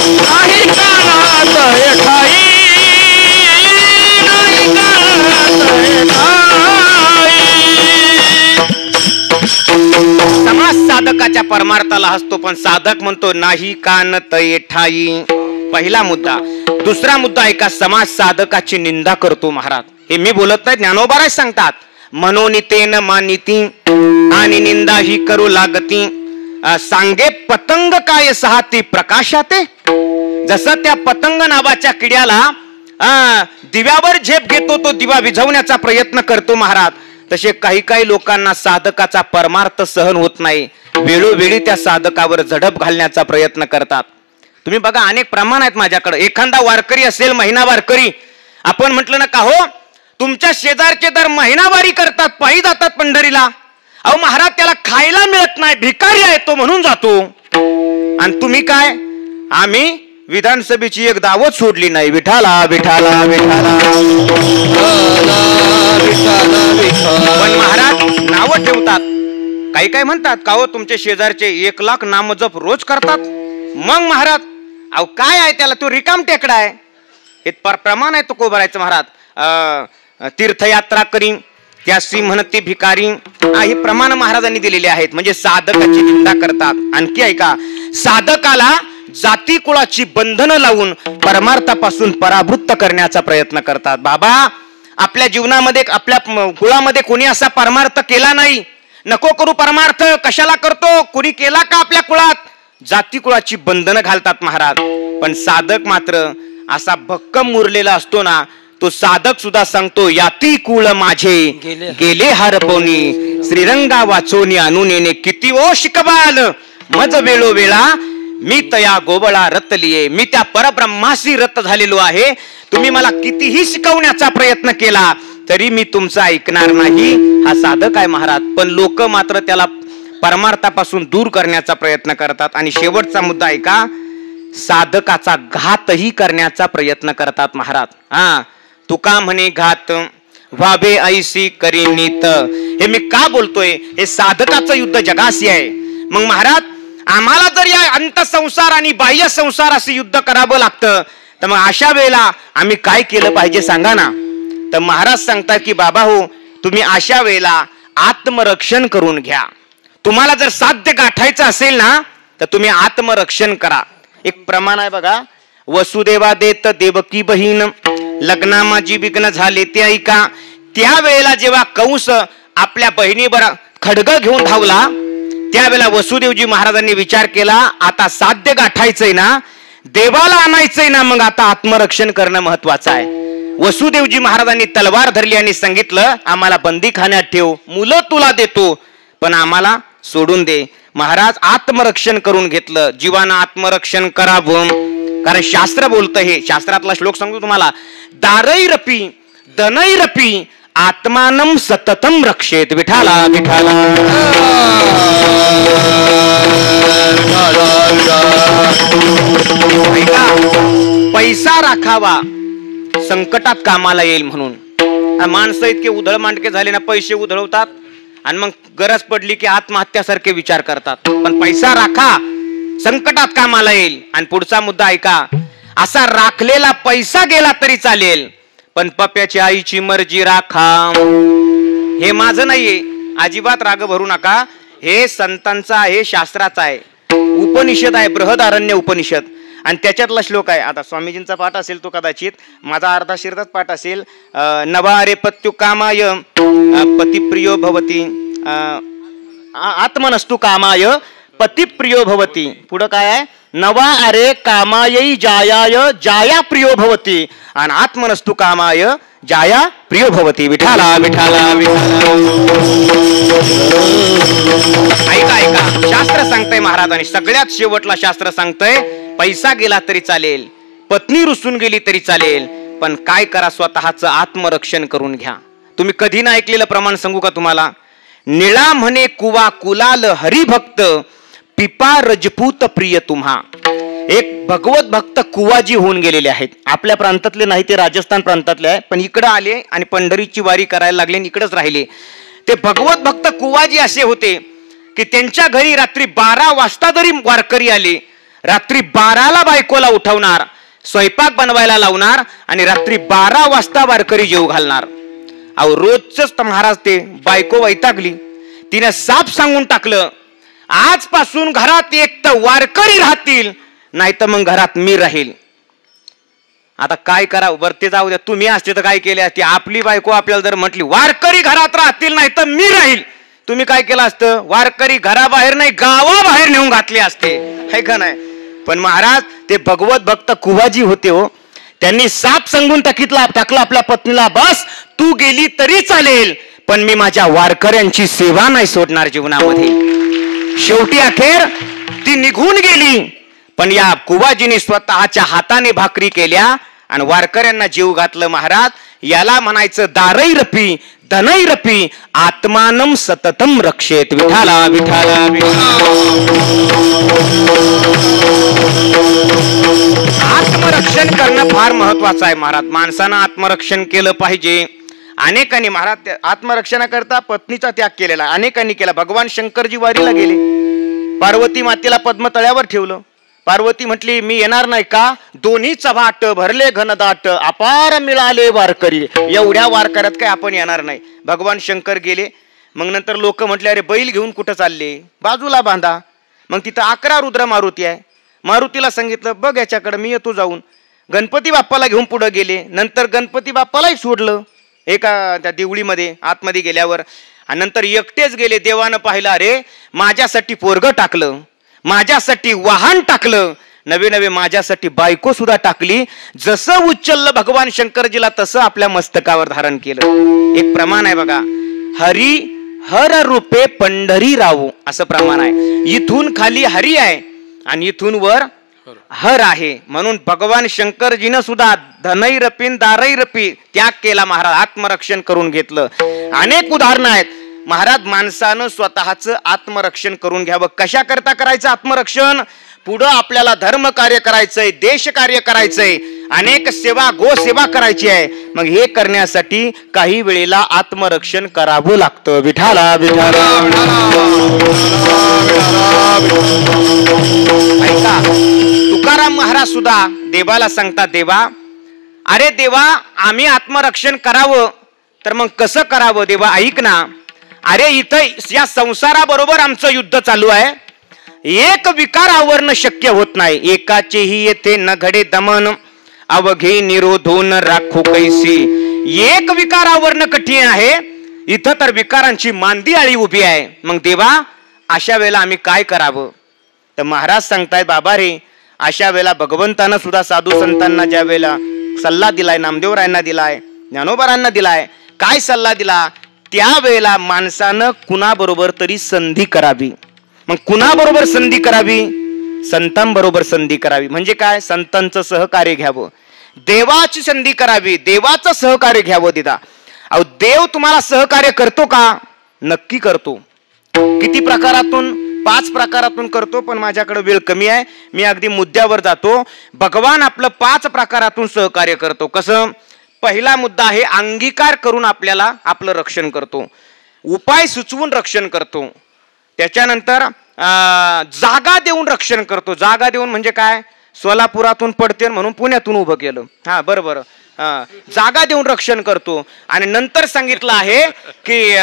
नाही कानात ठाई. समाज साधकाच्या परमार्थाला हसतो पण साधक म्हणतो नाही कान तये ठाई. पहिला मुद्दा. दुसरा मुद्दा ऐका, समाज साधकाची निंदा करतो महाराज. हे मी बोलत नाही, ज्ञानोबाराय सांगतात. मनोनीतेन मानिती आणि निंदा ही करू लागती, सांगे पतंग काय सहाती प्रकाशाते. जसं त्या पतंग नावाच्या किड्याला दिव्यावर झेप घेतो तो दिवा विझवण्याचा प्रयत्न करतो महाराज, तसे काही काही लोकांना साधकाचा परमार्थ सहन होत नाही, वेळोवेळी त्या साधकावर झडप घालण्याचा प्रयत्न करतात. तुम्ही बघा, अनेक प्रमाण आहेत माझ्याकडे. एखादा वारकरी असेल, महिना वारकरी, आपण म्हटलं ना का हो तुमच्या शेजारचे दर महिनावारी करतात, पायी जातात पंढरीला. अहो महाराज, त्याला खायला मिळत नाही, भिकारी आहे तो म्हणून जातो. आणि तुम्ही काय, आम्ही विधानसभेची एक दावत सोडली नाही, विठाला विठाला विठाला. पण महाराज नावं ठेवतात. काही काय म्हणतात का हो तुमचे शेजारचे 1 लाख नामजप रोज करतात. मग महाराज अहो काय आहे त्याला, तो रिकाम टेकडा आहे. हे प्रमाण आहे तुकोबारायचं महाराज. तीर्थयात्रा करी त्यासी म्हणते भिकारी, हे प्रमाण महाराजांनी दिलेले आहेत. म्हणजे साधकाची निंदा करतात. आणखी ऐका, साधकाला जाती कुळाची बंधनं लावून परमार्थापासून परावृत्त करण्याचा प्रयत्न करतात. बाबा, आपल्या जीवनामध्ये आपल्या कुळामध्ये कोणी असा परमार्थ केला नाही, नको करू परमार्थ, कशाला करतो, कोणी केला का आपल्या कुळात, जाती कुळाची बंधनं घालतात महाराज. पण साधक मात्र असा भक्कम मुरलेला असतो ना, तो साधक सुद्धा सांगतो, याती कुळ माझे गेले हरपवनी, श्रीरंगा वाचोनी आणून येणे किती ओ शिकबाल, मज वेळोवेळा मी तया गोबळा रतलिये. मी त्या परब्रह्माशी रत झालेलो आहे. तुम्ही मला कितीही शिकवण्याचा प्रयत्न केला तरी मी तुमचं ऐकणार नाही. हा साधक आहे महाराज. पण लोक मात्र त्याला परमार्थापासून दूर करण्याचा प्रयत्न करतात. आणि शेवटचा मुद्दा ऐका, साधकाचा घातही करण्याचा प्रयत्न करतात महाराज. तुका म्हणे घात व्हावे ऐसी करीनीत. हे मी का बोलतोय, हे साधकाचं युद्ध जगाशी आहे. मग महाराज आम्हाला जर या अंतसंसार आणि बाह्य संसाराशी युद्ध करावं लागतं, तर मग अशा वेळेला आम्ही काय केलं पाहिजे सांगा ना. तर महाराज सांगतात की बाबा हो, तुम्ही अशा वेळेला आत्मरक्षण करून घ्या. तुम्हाला जर साध्य गाठायचं असेल ना, तर तुम्ही आत्मरक्षण करा. एक प्रमाण आहे बघा, वसुदेवा देत देवकी बहीण, लग्ना माझी विघ्न झाले ते ऐका. त्या वेळेला जेव्हा कंस आपल्या बहिणीवर खड्ग घेऊन धावला, त्यावेळेला वसुदेवजी महाराजांनी विचार केला, आता साध्य गाठायचंय ना, देवाला आणायचंय ना, मग आता आत्मरक्षण करणं महत्वाचं आहे. वसुदेवजी महाराजांनी तलवार धरली आणि सांगितलं, आम्हाला बंदीखान्यात ठेव, मुलं तुला देतो, पण आम्हाला सोडून दे. महाराज आत्मरक्षण करून घेतलं. जीवानं आत्मरक्षण करावं, कारण शास्त्र बोलतं. हे शास्त्रातला श्लोक सांगतो तुम्हाला, दारैरपी दनैरपी आत्मानम सततम रक्षेत. विठाला विठाला. पैसा राखावा, संकटात कामाला येईल म्हणून. माणसं इतके उधळ मांडके झाले ना, पैसे उधळवतात आणि मग गरज पडली की आत्महत्यासारखे विचार करतात. पण पैसा राखा, संकटात कामाला येईल. आणि पुढचा मुद्दा ऐका, असा राखलेला पैसा गेला तरी चालेल, पण पप्याची आईची मर्जी राखा. हे माझं नाहीये, अजिबात राग भरू नका. हे संतांचा आहे, शास्त्राचा आहे, उपनिषद आहे, बृहदारण्य उपनिषद. आणि त्याच्यातला श्लोक आहे. आता स्वामीजींचा पाठ असेल तो कदाचित, माझा अर्धा शिरदाच पाठ असेल. नवारे पत्यु कामाय पतिप्रियो भवती, आत्मनस्तु कामाय पतिप्रियो भवती. पुढं काय आहे, नवा अरे कामायै जायाय जाया प्रियो भवती, आणि आत्मनस्तु कामाय जाया प्रियो भवती. विठाला विठाला विठाला. ऐका ऐका, शास्त्र सांगतंय महाराजांनी, सगळ्यात शेवटला शास्त्र सांगतंय, पैसा गेला तरी चालेल, पत्नी रुसून गेली तरी चालेल, पण काय करा, स्वतःचं आत्मरक्षण करून घ्या. तुम्ही कधी ना ऐकलेलं प्रमाण सांगू का तुम्हाला. निळा म्हणे कुवा कुलाल हरिभक्त, पिपा रजपूत प्रिय तुम्हा. एक भगवत भक्त कुवाजी होऊन गेलेले आहेत. आपल्या प्रांतातले नाही, ते राजस्थान प्रांतातले आहे, पण इकडे आले आणि पंढरीची वारी करायला लागले आणि इकडेच राहिले. ते भगवत भक्त कुवाजी असे होते की त्यांच्या घरी रात्री 12 वाजता जरी वारकरी आले, रात्री 12ला बायकोला उठवणार, स्वयंपाक बनवायला लावणार आणि रात्री 12 वाजता वारकरी जेव घालणार. अहो रोजच महाराज ते बायको वैतागली, तिने साफ सांगून टाकलं, आजपासून घरात एक तर वारकरी राहतील, नाही तर मग घरात मी राहील. आता काय करा, वरती जाऊ द्या, तुम्ही असते तर काय केले असते. आपली बायको आपल्याला जर म्हटली वारकरी घरात राहतील नाही तर मी राहील, तुम्ही काय केलं असतं, वारकरी घराबाहेर नाही गावाबाहेर नेऊन घातले असते, है का नाही. पण महाराज ते भगवत भक्त कुवाजी होते हो, त्यांनी साप सांगून टाकलं आपल्या पत्नीला, बस तू गेली तरी चालेल पण मी माझ्या वारकऱ्यांची सेवा नाही सोडणार जीवनामध्ये. शेवटी अखेर ती निघून गेली, पण या कुवाजीने स्वतःच्या हाताने भाकरी केल्या आणि वारकऱ्यांना जीव घातलं. महाराज याला म्हणायचं दारैरपी धनैरपी आत्मानम सततम रक्षेत. विठाला विठाला आत्मरक्षण करणं फार महत्वाचं आहे महाराज. माणसानं आत्मरक्षण केलं पाहिजे. अनेकांनी महाराज आत्मरक्षणाकरता पत्नीचा त्याग केलेला, अनेकांनी केला. भगवान शंकरजी वारीला गेले, पार्वती मातेला पद्मतळ्यावर ठेवलं. पार्वती म्हटली मी येणार नाही का? दोन्ही चव्हाट भरले घनदाट अपार मिळाले वारकरी. एवढ्या वारकऱ्यात काय आपण येणार नाही. भगवान शंकर गेले. मग नंतर लोक म्हटले अरे बैल घेऊन कुठं चालले, बाजूला बांधा. मग तिथं 11 रुद्र मारुती आहे. मारुतीला सांगितलं बघ याच्याकडे, मी येतो जाऊन. गणपती बाप्पाला घेऊन पुढे गेले. नंतर गणपती बाप्पालाही सोडलं एका त्या देवळीमध्ये आतमध्ये गेल्यावर. आणि नंतर एकटेच गेले. देवानं पाहिलं अरे माझ्यासाठी पोरग टाकलं, माझ्यासाठी वाहन टाकलं, नवे नवे माझ्यासाठी बायको सुद्धा टाकली. जसं उच्चललं भगवान शंकरजीला तसं आपल्या मस्तकावर धारण केलं. एक प्रमाण आहे बघा, हरी हर रूपे पंढरी राहू असं प्रमाण आहे. इथून खाली हरी आहे आणि इथून वर हर आहे. म्हणून भगवान शंकरजीनं सुद्धा धनैरपीन दारैरपी त्याग केला महाराज, आत्मरक्षण करून घेतलं. अनेक उदाहरणं आहेत महाराज. माणसानं स्वतःचं आत्मरक्षण करून घ्यावं. कशा करता करायचं आत्मरक्षण? पुढं आपल्याला धर्म कार्य करायचंय, देश कार्य करायचंय, अनेक सेवा गोसेवा करायची आहे. मग हे करण्यासाठी काही वेळेला आत्मरक्षण करावं लागतं. विठाला विठाला ऐका, तुकाराम महाराज सुद्धा देवाला सांगतात, देवा अरे देवा आम्ही आत्मरक्षण करावं तर मग कसं करावं? देवा ऐक ना, अरे इथं या संसाराबरोबर आमचं युद्ध चालू आहे. एक विकार आवरणं शक्य होत नाही. एकाचेही येथे न घडे दमन अवघे निरोधून राखो कैसी. एक विकार आवरणं कठीण आहे. इथं तर विकारांची मांदी आळी उभी आहे. मग देवा अशा वेळेला आम्ही काय करावं? तर महाराज सांगताय बाबा रे, अशा वेळेला भगवंतानं सुद्धा साधू संतांना ज्या वेळेला सल्ला दिलाय, नामदेवरायांना दिलाय, ज्ञानोबारांना दिलाय, काय सल्ला दिला? त्यावेळेला माणसानं कुणाबरोबर तरी संधी करावी. मग कुणाबरोबर संधी करावी? संतांबरोबर संधी करावी. म्हणजे काय? संतांचं सहकार्य घ्यावं, देवाची संधी करावी, देवाचं सहकार्य घ्यावं. दिदा अहो देव तुम्हाला सहकार्य करतो का? नक्की करतो. किती प्रकारातून? 5 प्रकारातून करतो. पण माझ्याकडे वेळ कमी आहे, मी अगदी मुद्द्यावर जातो. भगवान आपलं 5 प्रकारातून सहकार्य करतो. कसं? पहिला मुद्दा आहे अंगीकार करून आपल्याला आपलं रक्षण करतो, उपाय सुचवून रक्षण करतो. त्याच्यानंतर जागा देऊन रक्षण करतो. जागा देऊन म्हणजे काय? सोलापुरातून पडते म्हणून पुण्यातून उभं केलं, हा बरोबर, जागा देऊन रक्षण करतो. आणि नंतर सांगितलं आहे की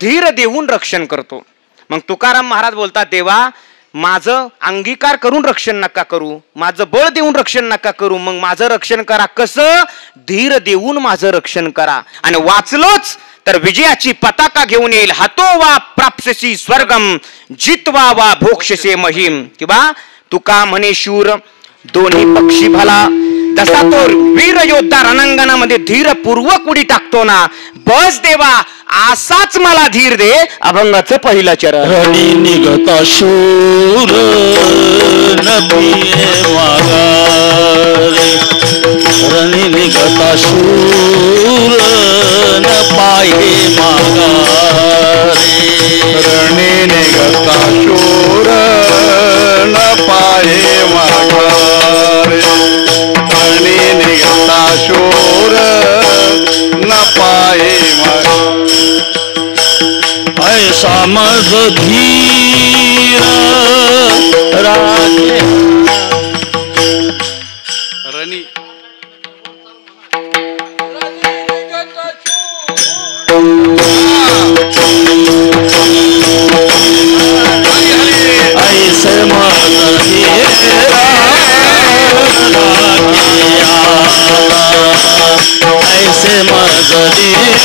धीर देऊन रक्षण करतो. मग तुकाराम महाराज बोलतात, देवा माझं अंगीकार करून रक्षण नका करू, माझं बळ देऊन रक्षण नका करू, मग माझं रक्षण करा. कसं? धीर देऊन माझं रक्षण करा. आणि वाचलोच तर विजयाची पताका घेऊन येईल. हातो वा प्राप्स्यसी स्वर्गम जितवा वा भोक्षसे महिम. किंवा तुका म्हणे शूर दोन्ही पक्षी भला, तसा तो वीर योद्धा रणांगणामध्ये धीरपूर्वक उडी टाकतो ना. बस देवा असाच मला धीर दे. अभंगाचं पहिलं चरण. रणी निघता शूर नबिये मागारे, रणी निघता शूर न पाये मागारे, रणी निघता शूर न पाये मागारे, रणी निघता शूर न पाये मागारे. ऐसा मज धीर राखे रणी. ऐसे मज धीर ऐसे मज धीर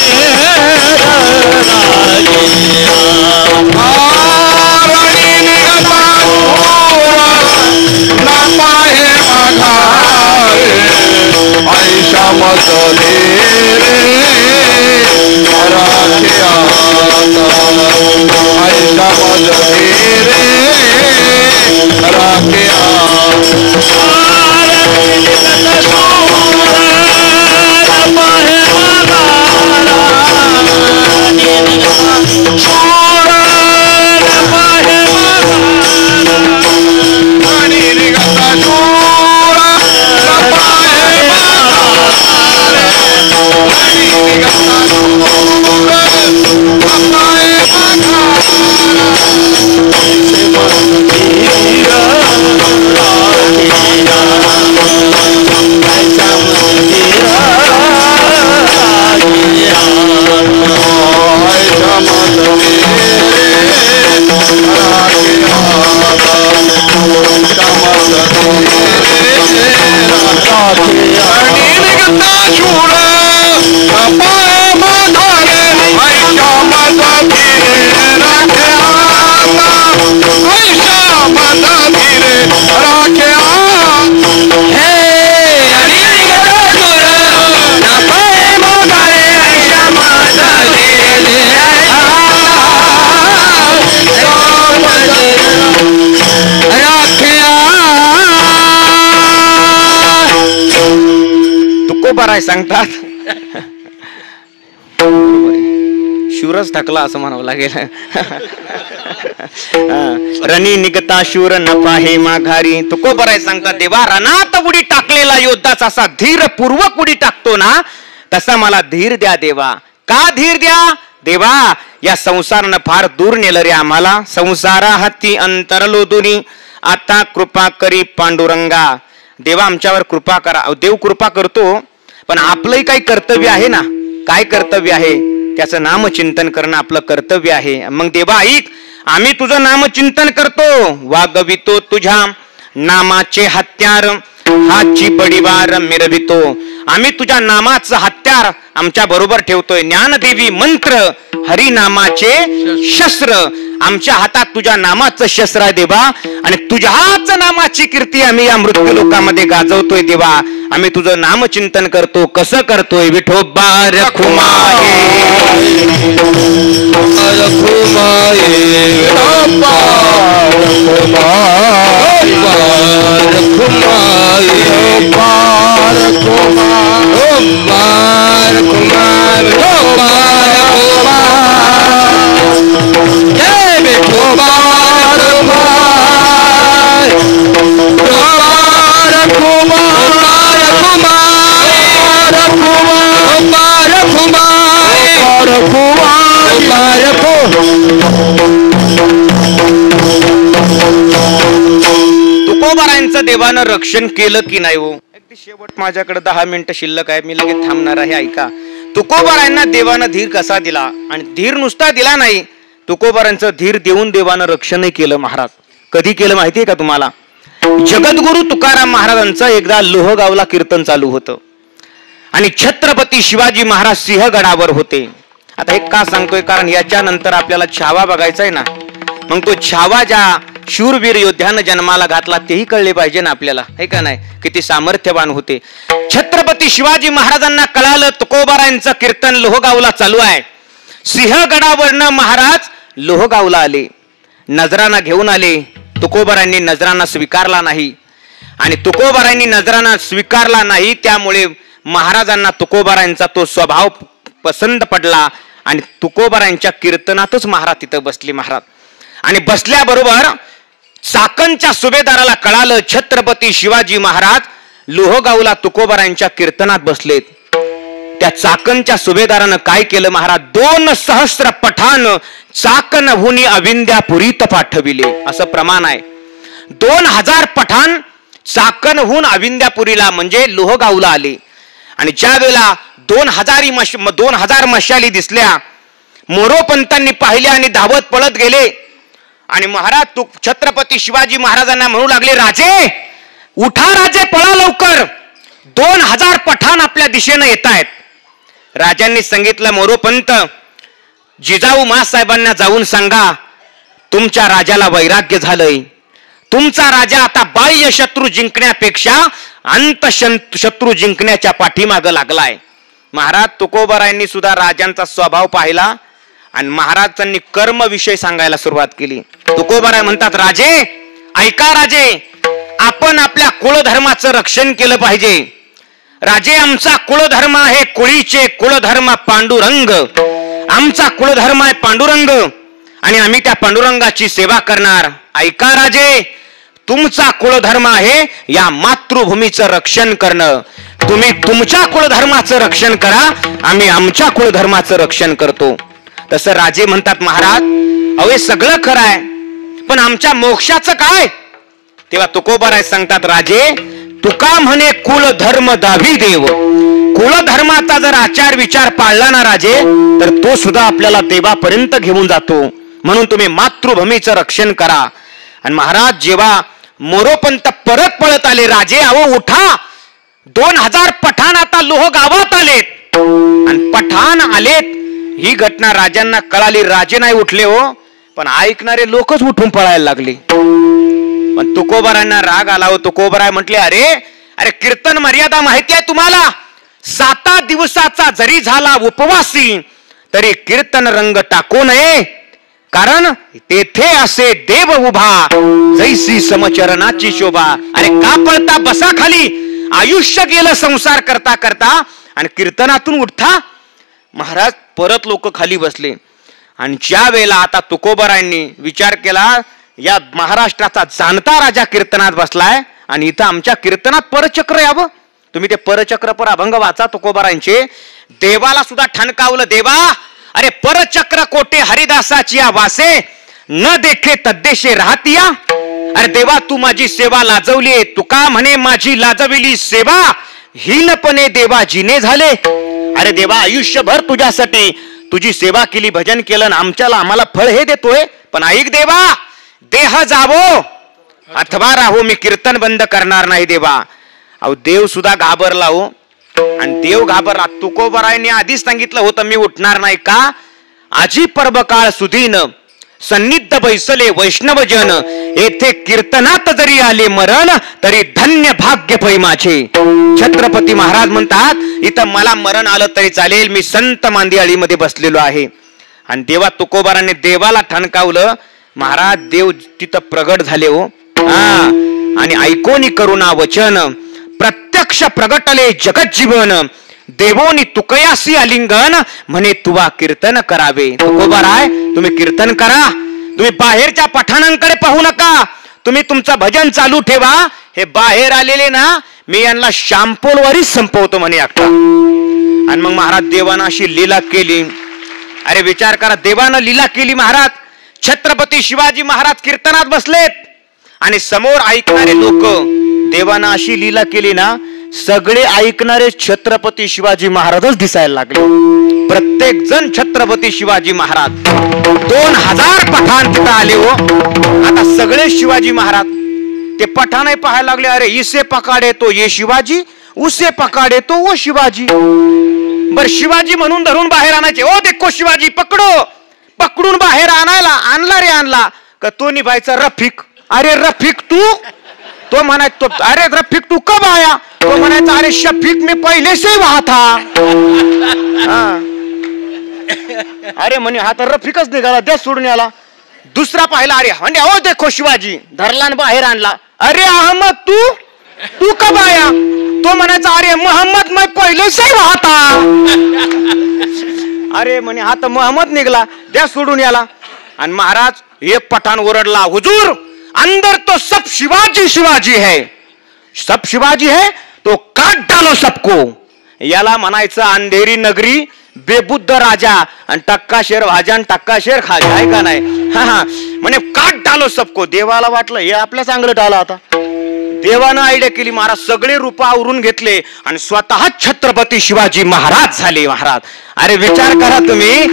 तुकोबराय सांगतात शूरच टाकला असं म्हणावं लागेल. रणी निघता शूर न पाहे माघारी. तुकोबराय सांगतात देवा रणात उडी टाकलेला योद्धाचा असा धीरपूर्वक उडी टाकतो ना तसा मला धीर द्या देवा. का धीर द्या देवा? या संसारानं फार दूर नेलं रे आम्हाला. संसारा हाती अंतरलो दुनी आता कृपा करी पांडुरंगा. देवा आमच्यावर कृपा करा. देव कृपा करतो पण आपलंही काही कर्तव्य आहे ना. काय कर्तव्य आहे? त्याचं नामचिंतन करणं आपलं कर्तव्य आहे. मग देवा ऐक आम्ही तुझं नामचिंतन करतो वागवितो तुझ्या नामाचे हत्यार हाची बडीवार मिरवितो. आम्ही तुझ्या नामाचं हत्यार आमच्या बरोबर ठेवतोय. ज्ञानदेवी मंत्र हरिनामाचे शस्त्र आमच्या हातात तुझ्या नामाचं शस्त्र आहे देवा. आणि तुझ्याच नामाची कीर्ती आम्ही या मृत्यू लोकांमध्ये गाजवतोय देवा. आम्ही तुझं नामचिंतन करतो. कसं करतोय? विठोबा रखुमाये रखुमाये विठोबा रखुमाये रखुमाये तुकोबारायांचं देवानं रक्षण केलं की नाही हो? अगदी शेवट माझ्याकडे 10 मिनिटं शिल्लक आहे. मी लगेच थांबणार आहे. ऐका तुकोबारायांना देवानं धीर कसा दिला. आणि धीर नुसता दिला नाही तुकोबारायांचं धीर देऊन देवानं रक्षणही केलं महाराज. कधी केलं माहितीये का तुम्हाला? जगद्गुरु तुकाराम महाराजांचं एकदा लोहगावला कीर्तन चालू होतं आणि छत्रपती शिवाजी महाराज सिंहगडावर होते. आता हे का सांगतोय? कारण याच्यानंतर आपल्याला छावा बघायचा आहे ना. मग तो छावा ज्या शूरवीर योद्ध्यानं जन्माला घातला तेही कळले पाहिजे ना आपल्याला, हे का नाही? किती सामर्थ्यवान होते. छत्रपती शिवाजी महाराजांना कळालं तुकोबारायांचं कीर्तन लोहगावला चालू आहे. सिंहगडावरनं महाराज लोहगावला आले. नजराना घेऊन आले. तुकोबारायांनी नजराना स्वीकारला नाही आणि तुकोबारायांनी नजराना स्वीकारला नाही त्यामुळे महाराजांना तुकोबारायांचा तो स्वभाव पसंत पडला आणि तुकोबारायांच्या कीर्तनातच महाराज तिथं बसले. महाराज आणि बसल्याबरोबर चाकणच्या सुभेदाराला कळालं छत्रपती शिवाजी महाराज लोहगावला तुकोबारायांच्या कीर्तनात बसलेत. त्या चाकणच्या सुभेदारानं काय केलं? महाराज 2 सहस्र पठाण चाकणहून अविंध्यापुरीत पाठविले असं प्रमाण आहे. 2000 पठाण चाकणहून अविंध्यापुरीला म्हणजे लोहगावला आले. आणि ज्या वेळेला 2000 मशाली दिसल्या मोरोपंतांनी पाहिल्या आणि धावत पळत गेले आणि महाराज छत्रपती शिवाजी महाराजांना म्हणू लागले, राजे उठा, राजे पळा लवकर, 2000 पठाण आपल्या दिशेने येत आहेत. राजांनी सांगितलं, मोरोपंत जिजाऊ मासाहेबांना जाऊन सांगा तुमच्या राजाला वैराग्य झालंय. तुमचा राजा आता बाह्य शत्रू जिंकण्यापेक्षा अंत शत्रू जिंकण्याच्या पाठीमागं लागलाय. महाराज तुकोबारायांनी सुद्धा राजांचा स्वभाव पाहिला आणि महाराजांनी कर्म विषय सांगायला सुरुवात केली. तुकोबाराय म्हणतात, राजे ऐका, राजे आपण आपल्या कुळधर्माचं रक्षण केलं पाहिजे. राजे आमचा कुळधर्म आहे कुळीचे कुळधर्म पांडुरंग. आमचा कुळधर्म आहे पांडुरंग आणि आम्ही त्या पांडुरंगाची सेवा करणार. ऐका राजे, तुमचा कुळधर्म आहे या मातृभूमीचं रक्षण करणं. तुम्ही तुमच्या कुळधर्माचं रक्षण करा, आम्ही आमच्या कुळधर्माचं रक्षण करतो. तसं राजे म्हणतात, महाराज अहो सगळं खरं आहे पण आमच्या मोक्षाचं काय? तेव्हा तुकोबाराय सांगतात, राजे तुका म्हणे कुल धर्म दावी देव. कुलधर्माचा जर आचार विचार पाळला ना राजे तर तो सुद्धा आपल्याला देवापर्यंत घेऊन जातो. म्हणून तुम्ही मातृभूमीचं रक्षण करा. आणि महाराज जेव्हा मोरोपंत परत पळत आले, राजे अहो उठा, 2000 पठाण आता लोह गावात आलेत. आणि पठाण आलेत ही घटना राजांना कळाली. राजे नाही उठले हो, पण ऐकणारे लोकच उठून पळायला लागले. पण तुकोबारायांना राग आला हो. तुकोबाराय म्हटले, अरे अरे कीर्तन मर्यादा माहिती आहे तुम्हाला? 7 दिवसाचा जरी झाला उपवासी तरी कीर्तन रंग टाकू नये, कारण तेथे असे देव उभा जैसी समचरणाची शोभा. अरे का पळता, बसा खाली. आयुष्य गेलं संसार करता करता आणि कीर्तनातून उठता महाराज. परत लोक खाली बसले आणि ज्या वेळेला आता तुकोबारायांनी विचार केला, या महाराष्ट्राचा जाणता राजा कीर्तनात बसलाय आणि इथं आमच्या कीर्तनात परचक्र यावं. तुम्ही ते परचक्र पर अभंग वाचा तुकोबारायांचे. देवाला सुद्धा ठणकावलं, देवा अरे परचक्र कोटे हरिदासाची या वासे, न देखे तद्देशे राहतिया. अरे देवा तू माझी सेवा लाजवली, तुका म्हणे माझी लाजविली सेवा, हीनपणे देवा जिने झाले. अरे देवा आयुष्यभर तुझ्यासाठी तुझी सेवा केली, भजन केलं, आम्हाला फळ हे देतोय, पण ऐक देवा देह जावो अथवा राहो, मी कीर्तन बंद करणार नाही देवा. अहो देव सुद्धा घाबरला हो. आणि देव घाबरला. तुकोबारायांनी आधीच सांगितलं होतं मी उठणार नाही का. आजी पर्व काळ सुधीन सन्निध बैसले वैष्णवजन, येथे कीर्तनात जरी आले मरण, तरी धन्य भाग्य पै माझे. छत्रपती महाराज म्हणतात इथं मला मरण आलं तरी चालेल, मी संत मांदियाळीमध्ये बसलेलो आहे. आणि देवा तुकोबारांनी देवाला ठणकावलं. महाराज देव तिथं प्रगट झाले हो. आणि ऐकोनी करुणा वचन, प्रत्यक्ष प्रगटले जगत जीवन, देवोनी तुकयासी आलिंगन, म्हणे तुवा कीर्तन करावे. तुकोबाराय तुम्ही कीर्तन करा, तुम्ही बाहेरच्या पठाणांकडे पाहू नका, तुम्ही तुमचं भजन चालू ठेवा. हे बाहेर आलेले ना मी यांना शांपोलवरच संपवतो म्हणे एकटा. आणि मग महाराज देवानं अशी लीला केली. अरे विचार करा, देवानं लीला केली महाराज. छत्रपती शिवाजी महाराज कीर्तनात बसलेत आणि समोर ऐकणारे लोक. देवानं अशी लीला केली ना, सगळे ऐकणारे छत्रपती शिवाजी महाराजच दिसायला लागले. प्रत्येक जण छत्रपती शिवाजी महाराज. 2000 पठाण तिथं आले हो. आता सगळे शिवाजी महाराज ते पठाण पाहायला लागले. अरे इसे पकाडे तो ये शिवाजी, उसे पकाडे तो वो शिवाजी. बर शिवाजी म्हणून धरून बाहेर आणायचे. ओ देखो शिवाजी पकडो, पकडून बाहेर आणला रे आणला का तो निभायचा रफिक. अरे रफिक तू, तो म्हणायचा अरे रफिक तू कब आया, तो म्हणायचा अरे शफीक मी पहिले से वहा था. अरे म्हणे हा तर रफिकच निघाला, द्या सोडून याला. दुसरा पाहिला, अरे म्हणजे हो देखो शिवाजी, धरला बाहेर आणला. अरे अहमद तू कब आया, तो म्हणायचा अरे मोहम्मद मैं पहिले से वहा था. अरे म्हणे हा तर मोहम्मद निघाला, द्या सोडून याला. आणि महाराज एक पठाण ओरडला, हुजूर अंदर तो सब शिवाजी शिवाजी है, सब शिवाजी है तो काट डालो सबको. याला म्हणायचं अंधेरी नगरी, बेबुद्ध राजा आणि टक्का शेर भाजा आणि टक्का शेर खाजा, आहे का नाही. म्हणे काट डालो सबको. देवाला वाटलं हे आपल्या चांगलं डाला. आता देवानं आयडिया केली. महाराज सगळे रूप आवरून घेतले आणि स्वतः छत्रपती शिवाजी महाराज झाले. महाराज अरे विचार करा तुम्ही,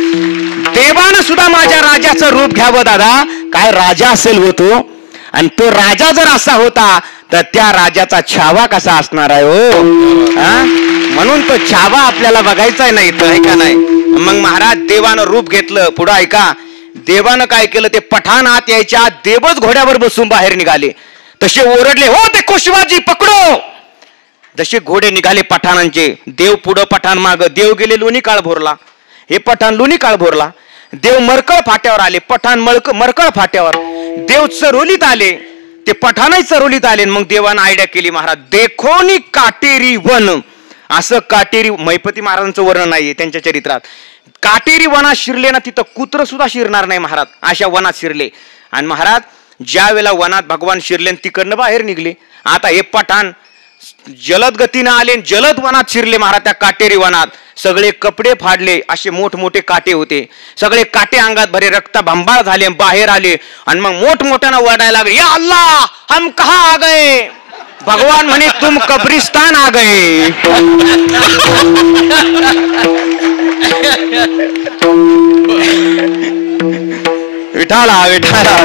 देवानं सुद्धा माझ्या राजाचं रूप घ्यावं दादा. काय राजा असेल होतो, आणि तो राजा जर असा होता तर त्या राजाचा छावा कसा असणार आहे हो. म्हणून तो छावा आपल्याला बघायचा नाही तर, आहे का नाही. मग महाराज देवानं रूप घेतलं. पुढं ऐका, देवानं काय केलं, ते पठाण आत यायच्या आत देवच घोड्यावर बसून बाहेर निघाले. तसे ओरडले, हो देखो शिवाजी पकडो. जसे घोडे निघाले पठाणांचे, देव पुढं पठाण माग. देव गेले लोणी काळ भोरला, हे पठाण लोणी काळ भोरला. देव मरकळ फाट्यावर आले, पठाण मरकळ फाट्यावर. देव चरोलीत आले, ते पठाणही चरोलीत आले. मग देवानं आयडिया केली. महाराज देखोनी काटेरी वन, असं काटेरी मैपती महाराजांचं वर्णन नाहीये त्यांच्या चरित्रात. काटेरी वनात शिरले ना, तिथं कुत्र सुद्धा शिरणार नाही महाराज, अशा वनात शिरले. आणि महाराज ज्या वेळेला वनात भगवान शिरले तिकडनं बाहेर निघले. आता हे पठाण जलद गतीनं आले, जलद वनात शिरले महाराज. त्या काटेरी वनात सगळे कपडे फाडले, असे मोठमोठे काटे होते. सगळे काटे अंगात भरे, रक्त भंबाळ झाले, बाहेर आले. आणि मग मोठमोठ्यानं ओरडायला लागले, या अल्लाह हम कहाँ आ गए. भगवान म्हणे तुम कब्रिस्तान आ गए. विठाला विठाला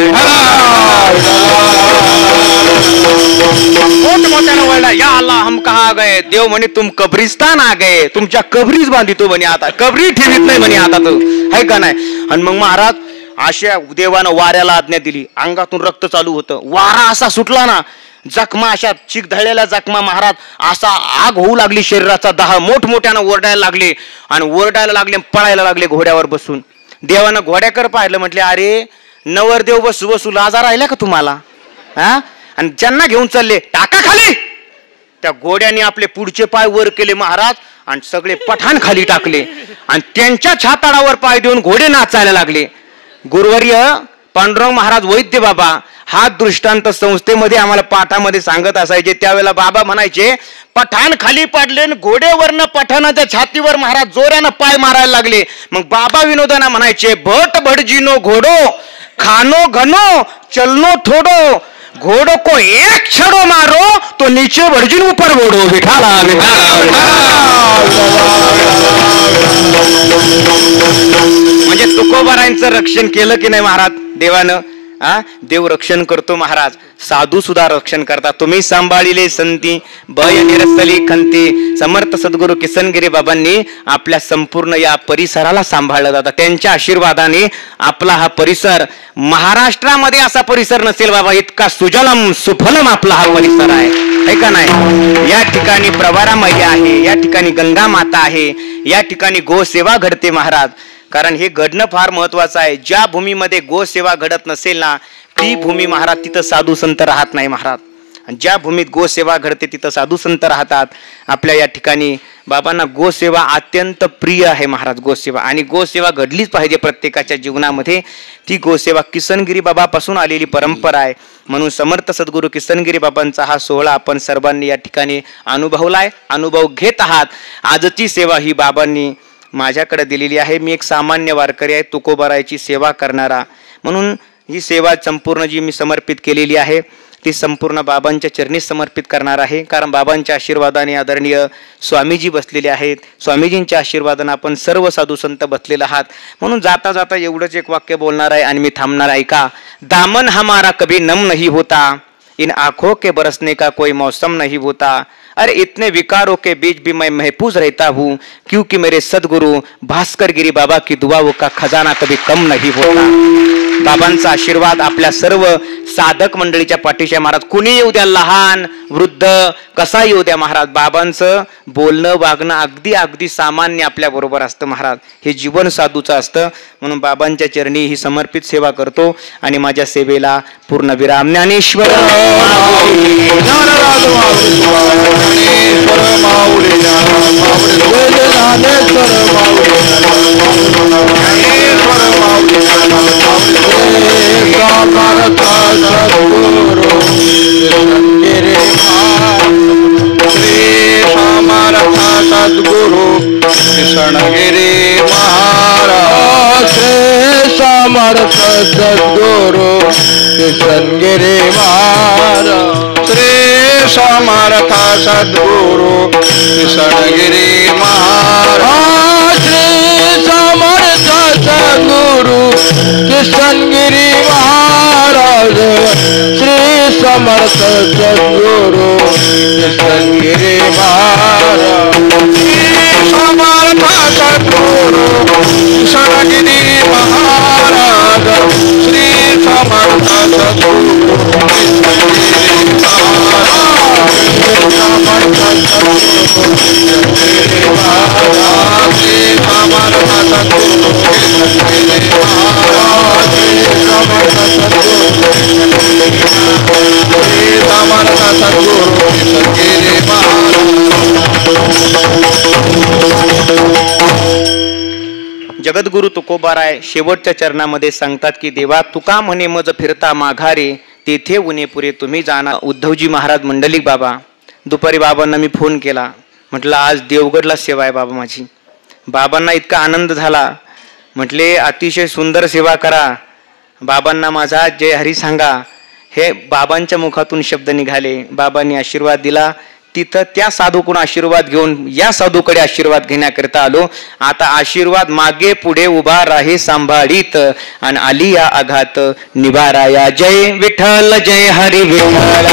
मोठमोठ्यानं ओरडा, या अल्लाह हम कहाँ आ गए. देव म्हणे तुम कब्रिस्तान आ गए, तुमच्या कबरीच बांधितो म्हणे, आता कबरी ठेवीत नाही म्हणे आता तो, आहे का नाही. आणि मग महाराज अशा देवानं वाऱ्याला आज्ञा दिली. अंगातून रक्त चालू होतं, वारा असा सुटला ना, जखमा अशा चिक धळलेल्या जखमा. महाराज असा आग होऊ लागली शरीराचा दाह. मोठमोठ्यानं ओरडायला लागले आणि ओरडायला लागले, पळायला लागले घोड्यावर बसून. देवानं घोड्याकर पाहिलं, म्हटले अरे नवरदेव बसू बसू लाजा राहिला का तुम्हाला. आणि ज्यांना घेऊन चालले टाका खाली. त्या घोड्याने आपले पुढचे पाय वर केले महाराज, आणि सगळे पठाण खाली टाकले आणि त्यांच्या छाताडावर पाय देऊन घोडे नाचायला लागले. गुरुवर्य पांडुरंग महाराज वैद्य बाबा हा दृष्टांत संस्थेमध्ये आम्हाला पाठामध्ये सांगत असायचे. त्यावेळेला बाबा म्हणायचे, पठाण खाली पडले, घोडेवरनं पठाणाच्या छातीवर महाराज जोरानं पाय मारायला लागले. मग बाबा विनोदाना म्हणायचे, भट भटजीनो घोडो खानो घनो चलनो थोडो, घोड़ो को एक छड़ो मारो तो नीचे भटजीन ऊपर घोड़ो. विठाला म्हणजे तुकोबारायांचं रक्षण केलं की नाही महाराज देवानं? देव रक्षण करतो महाराज, साधू सुद्धा रक्षण करतात. तुम्ही सांभाळिले संती भय निरसली खंती. समर्थ सद्गुरू किसनगिरी बाबांनी आपल्या संपूर्ण या परिसराला सांभाळलं जातं. त्यांच्या आशीर्वादाने आपला हा परिसर, महाराष्ट्रामध्ये असा परिसर नसेल बाबा इतका सुजलम सुफलम आपला हा परिसर आहे का नाही? या ठिकाणी प्रवारा मैया आहे, या ठिकाणी गंगा माता आहे, या ठिकाणी गोसेवा घडते महाराज. कारण हे घडणं फार महत्वाचं आहे. ज्या भूमीमध्ये गोसेवा घडत नसेल ना ती भूमी महाराज तिथं साधू संत राहत नाही महाराज. ज्या भूमीत गोसेवा घडते तिथं साधू संत राहतात. आपल्या या ठिकाणी बाबांना गोसेवा अत्यंत प्रिय आहे महाराज. गोसेवा आणि गोसेवा घडलीच पाहिजे प्रत्येकाच्या जीवनामध्ये. ती गोसेवा किसनगिरी बाबापासून आलेली परंपरा आहे. म्हणून समर्थ सद्गुरू किसनगिरी बाबांचा हा सोहळा आपण सर्वांनी या ठिकाणी अनुभवलाय, अनुभव घेत आहात. आजची सेवा ही बाबांनी माझ्याकडे दिलेली आहे. मी एक सामान्य वारकरी आहे, तुकोबारायची सेवा करणारा. म्हणून ही सेवा संपूर्ण जी मी समर्पित केलेली आहे ती संपूर्ण बाबांच्या चरणी समर्पित करणार आहे. कारण बाबांच्या आशीर्वादाने आदरणीय स्वामीजी बसलेले आहेत. स्वामीजींच्या आशीर्वादाने आपण सर्व साधू संत बसलेले आहात. म्हणून जाता जाता एवढंच एक वाक्य बोलणार आहे आणि मी थांबणार. ऐका. दामन हमारा कभी नम नहीं होता, इन आंखों के बरसने का कोई मौसम नहीं होता. अरे इतने विकारों के बीच भी मैं महफूज रहता हूँ क्योंकि मेरे सदगुरु भास्कर गिरी बाबा की दुआओं का खजाना कभी कम नहीं होता. बाबांचा आशीर्वाद आपल्या सर्व साधक मंडळीच्या पाठीशी महाराज. कुणी येऊ द्या, लहान वृद्ध कसा येऊ द्या महाराज, बाबांचं बोलणं वागणं अगदी अगदी सामान्य आपल्या बरोबर असतं महाराज. हे जीवन साधूचं असतं. म्हणून बाबांच्या चरणी ही समर्पित सेवा करतो आणि माझ्या सेवेला पूर्ण विराम. ज्ञानेश्वर सद्गुरु कृष्णगिरी महाराज, समर्थ सद्गुरु कृष्णगिरी महाराज, श्री समर्थ सद्गुरु कृष्णगिरी महाराज, श्री समर्थ सद्गुरु कृष्णगिरी महाराज, श्री समर्थ सद्गुरु कृष्णगिरी महाराज, समर्थ सद्गुरु कृष्णगिरी महाराज, श्री समर्थ सद्गुरु कृष्णगिरी महाराज, समर्थ सद्गुरु कृष्णगिरी महाराज, श्री समर्थ सद्गुरु कृष्णगिरी महाराज, समर्थ सद्गुरु कृष्णगिरी महाराज, समर्थ सद्गुरु कृष्णगिरी महाराज. जगद्गुरु तुकोबाराय शेवटच्या चरणामध्ये सांगतात की देवा तुका म्हणे मज फिरता माघारे, तेथे उणे पुरे तुम्ही जाणा. उद्धवजी महाराज मंडलिक बाबा, दुपारी बाबांना मी फोन केला, म्हटलं आज देवगडला सेवा आहे बाबा माझी. बाबांना इतका आनंद झाला. म्हटले अतिशय सुंदर सेवा करा, बाबांना माझा जय हरी सांगा. हे बाबांच्या मुखातून शब्द निघाले. बाबांनी आशीर्वाद दिला. तिथं त्या साधूकडून आशीर्वाद घेऊन या साधूकडे आशीर्वाद घेण्याकरिता आलो. आता आशीर्वाद मागे पुढे उभा राहे सांभाळीत आणि आली या आघात निवाराया. जय विठ्ठल जय हरी विठ्ठल.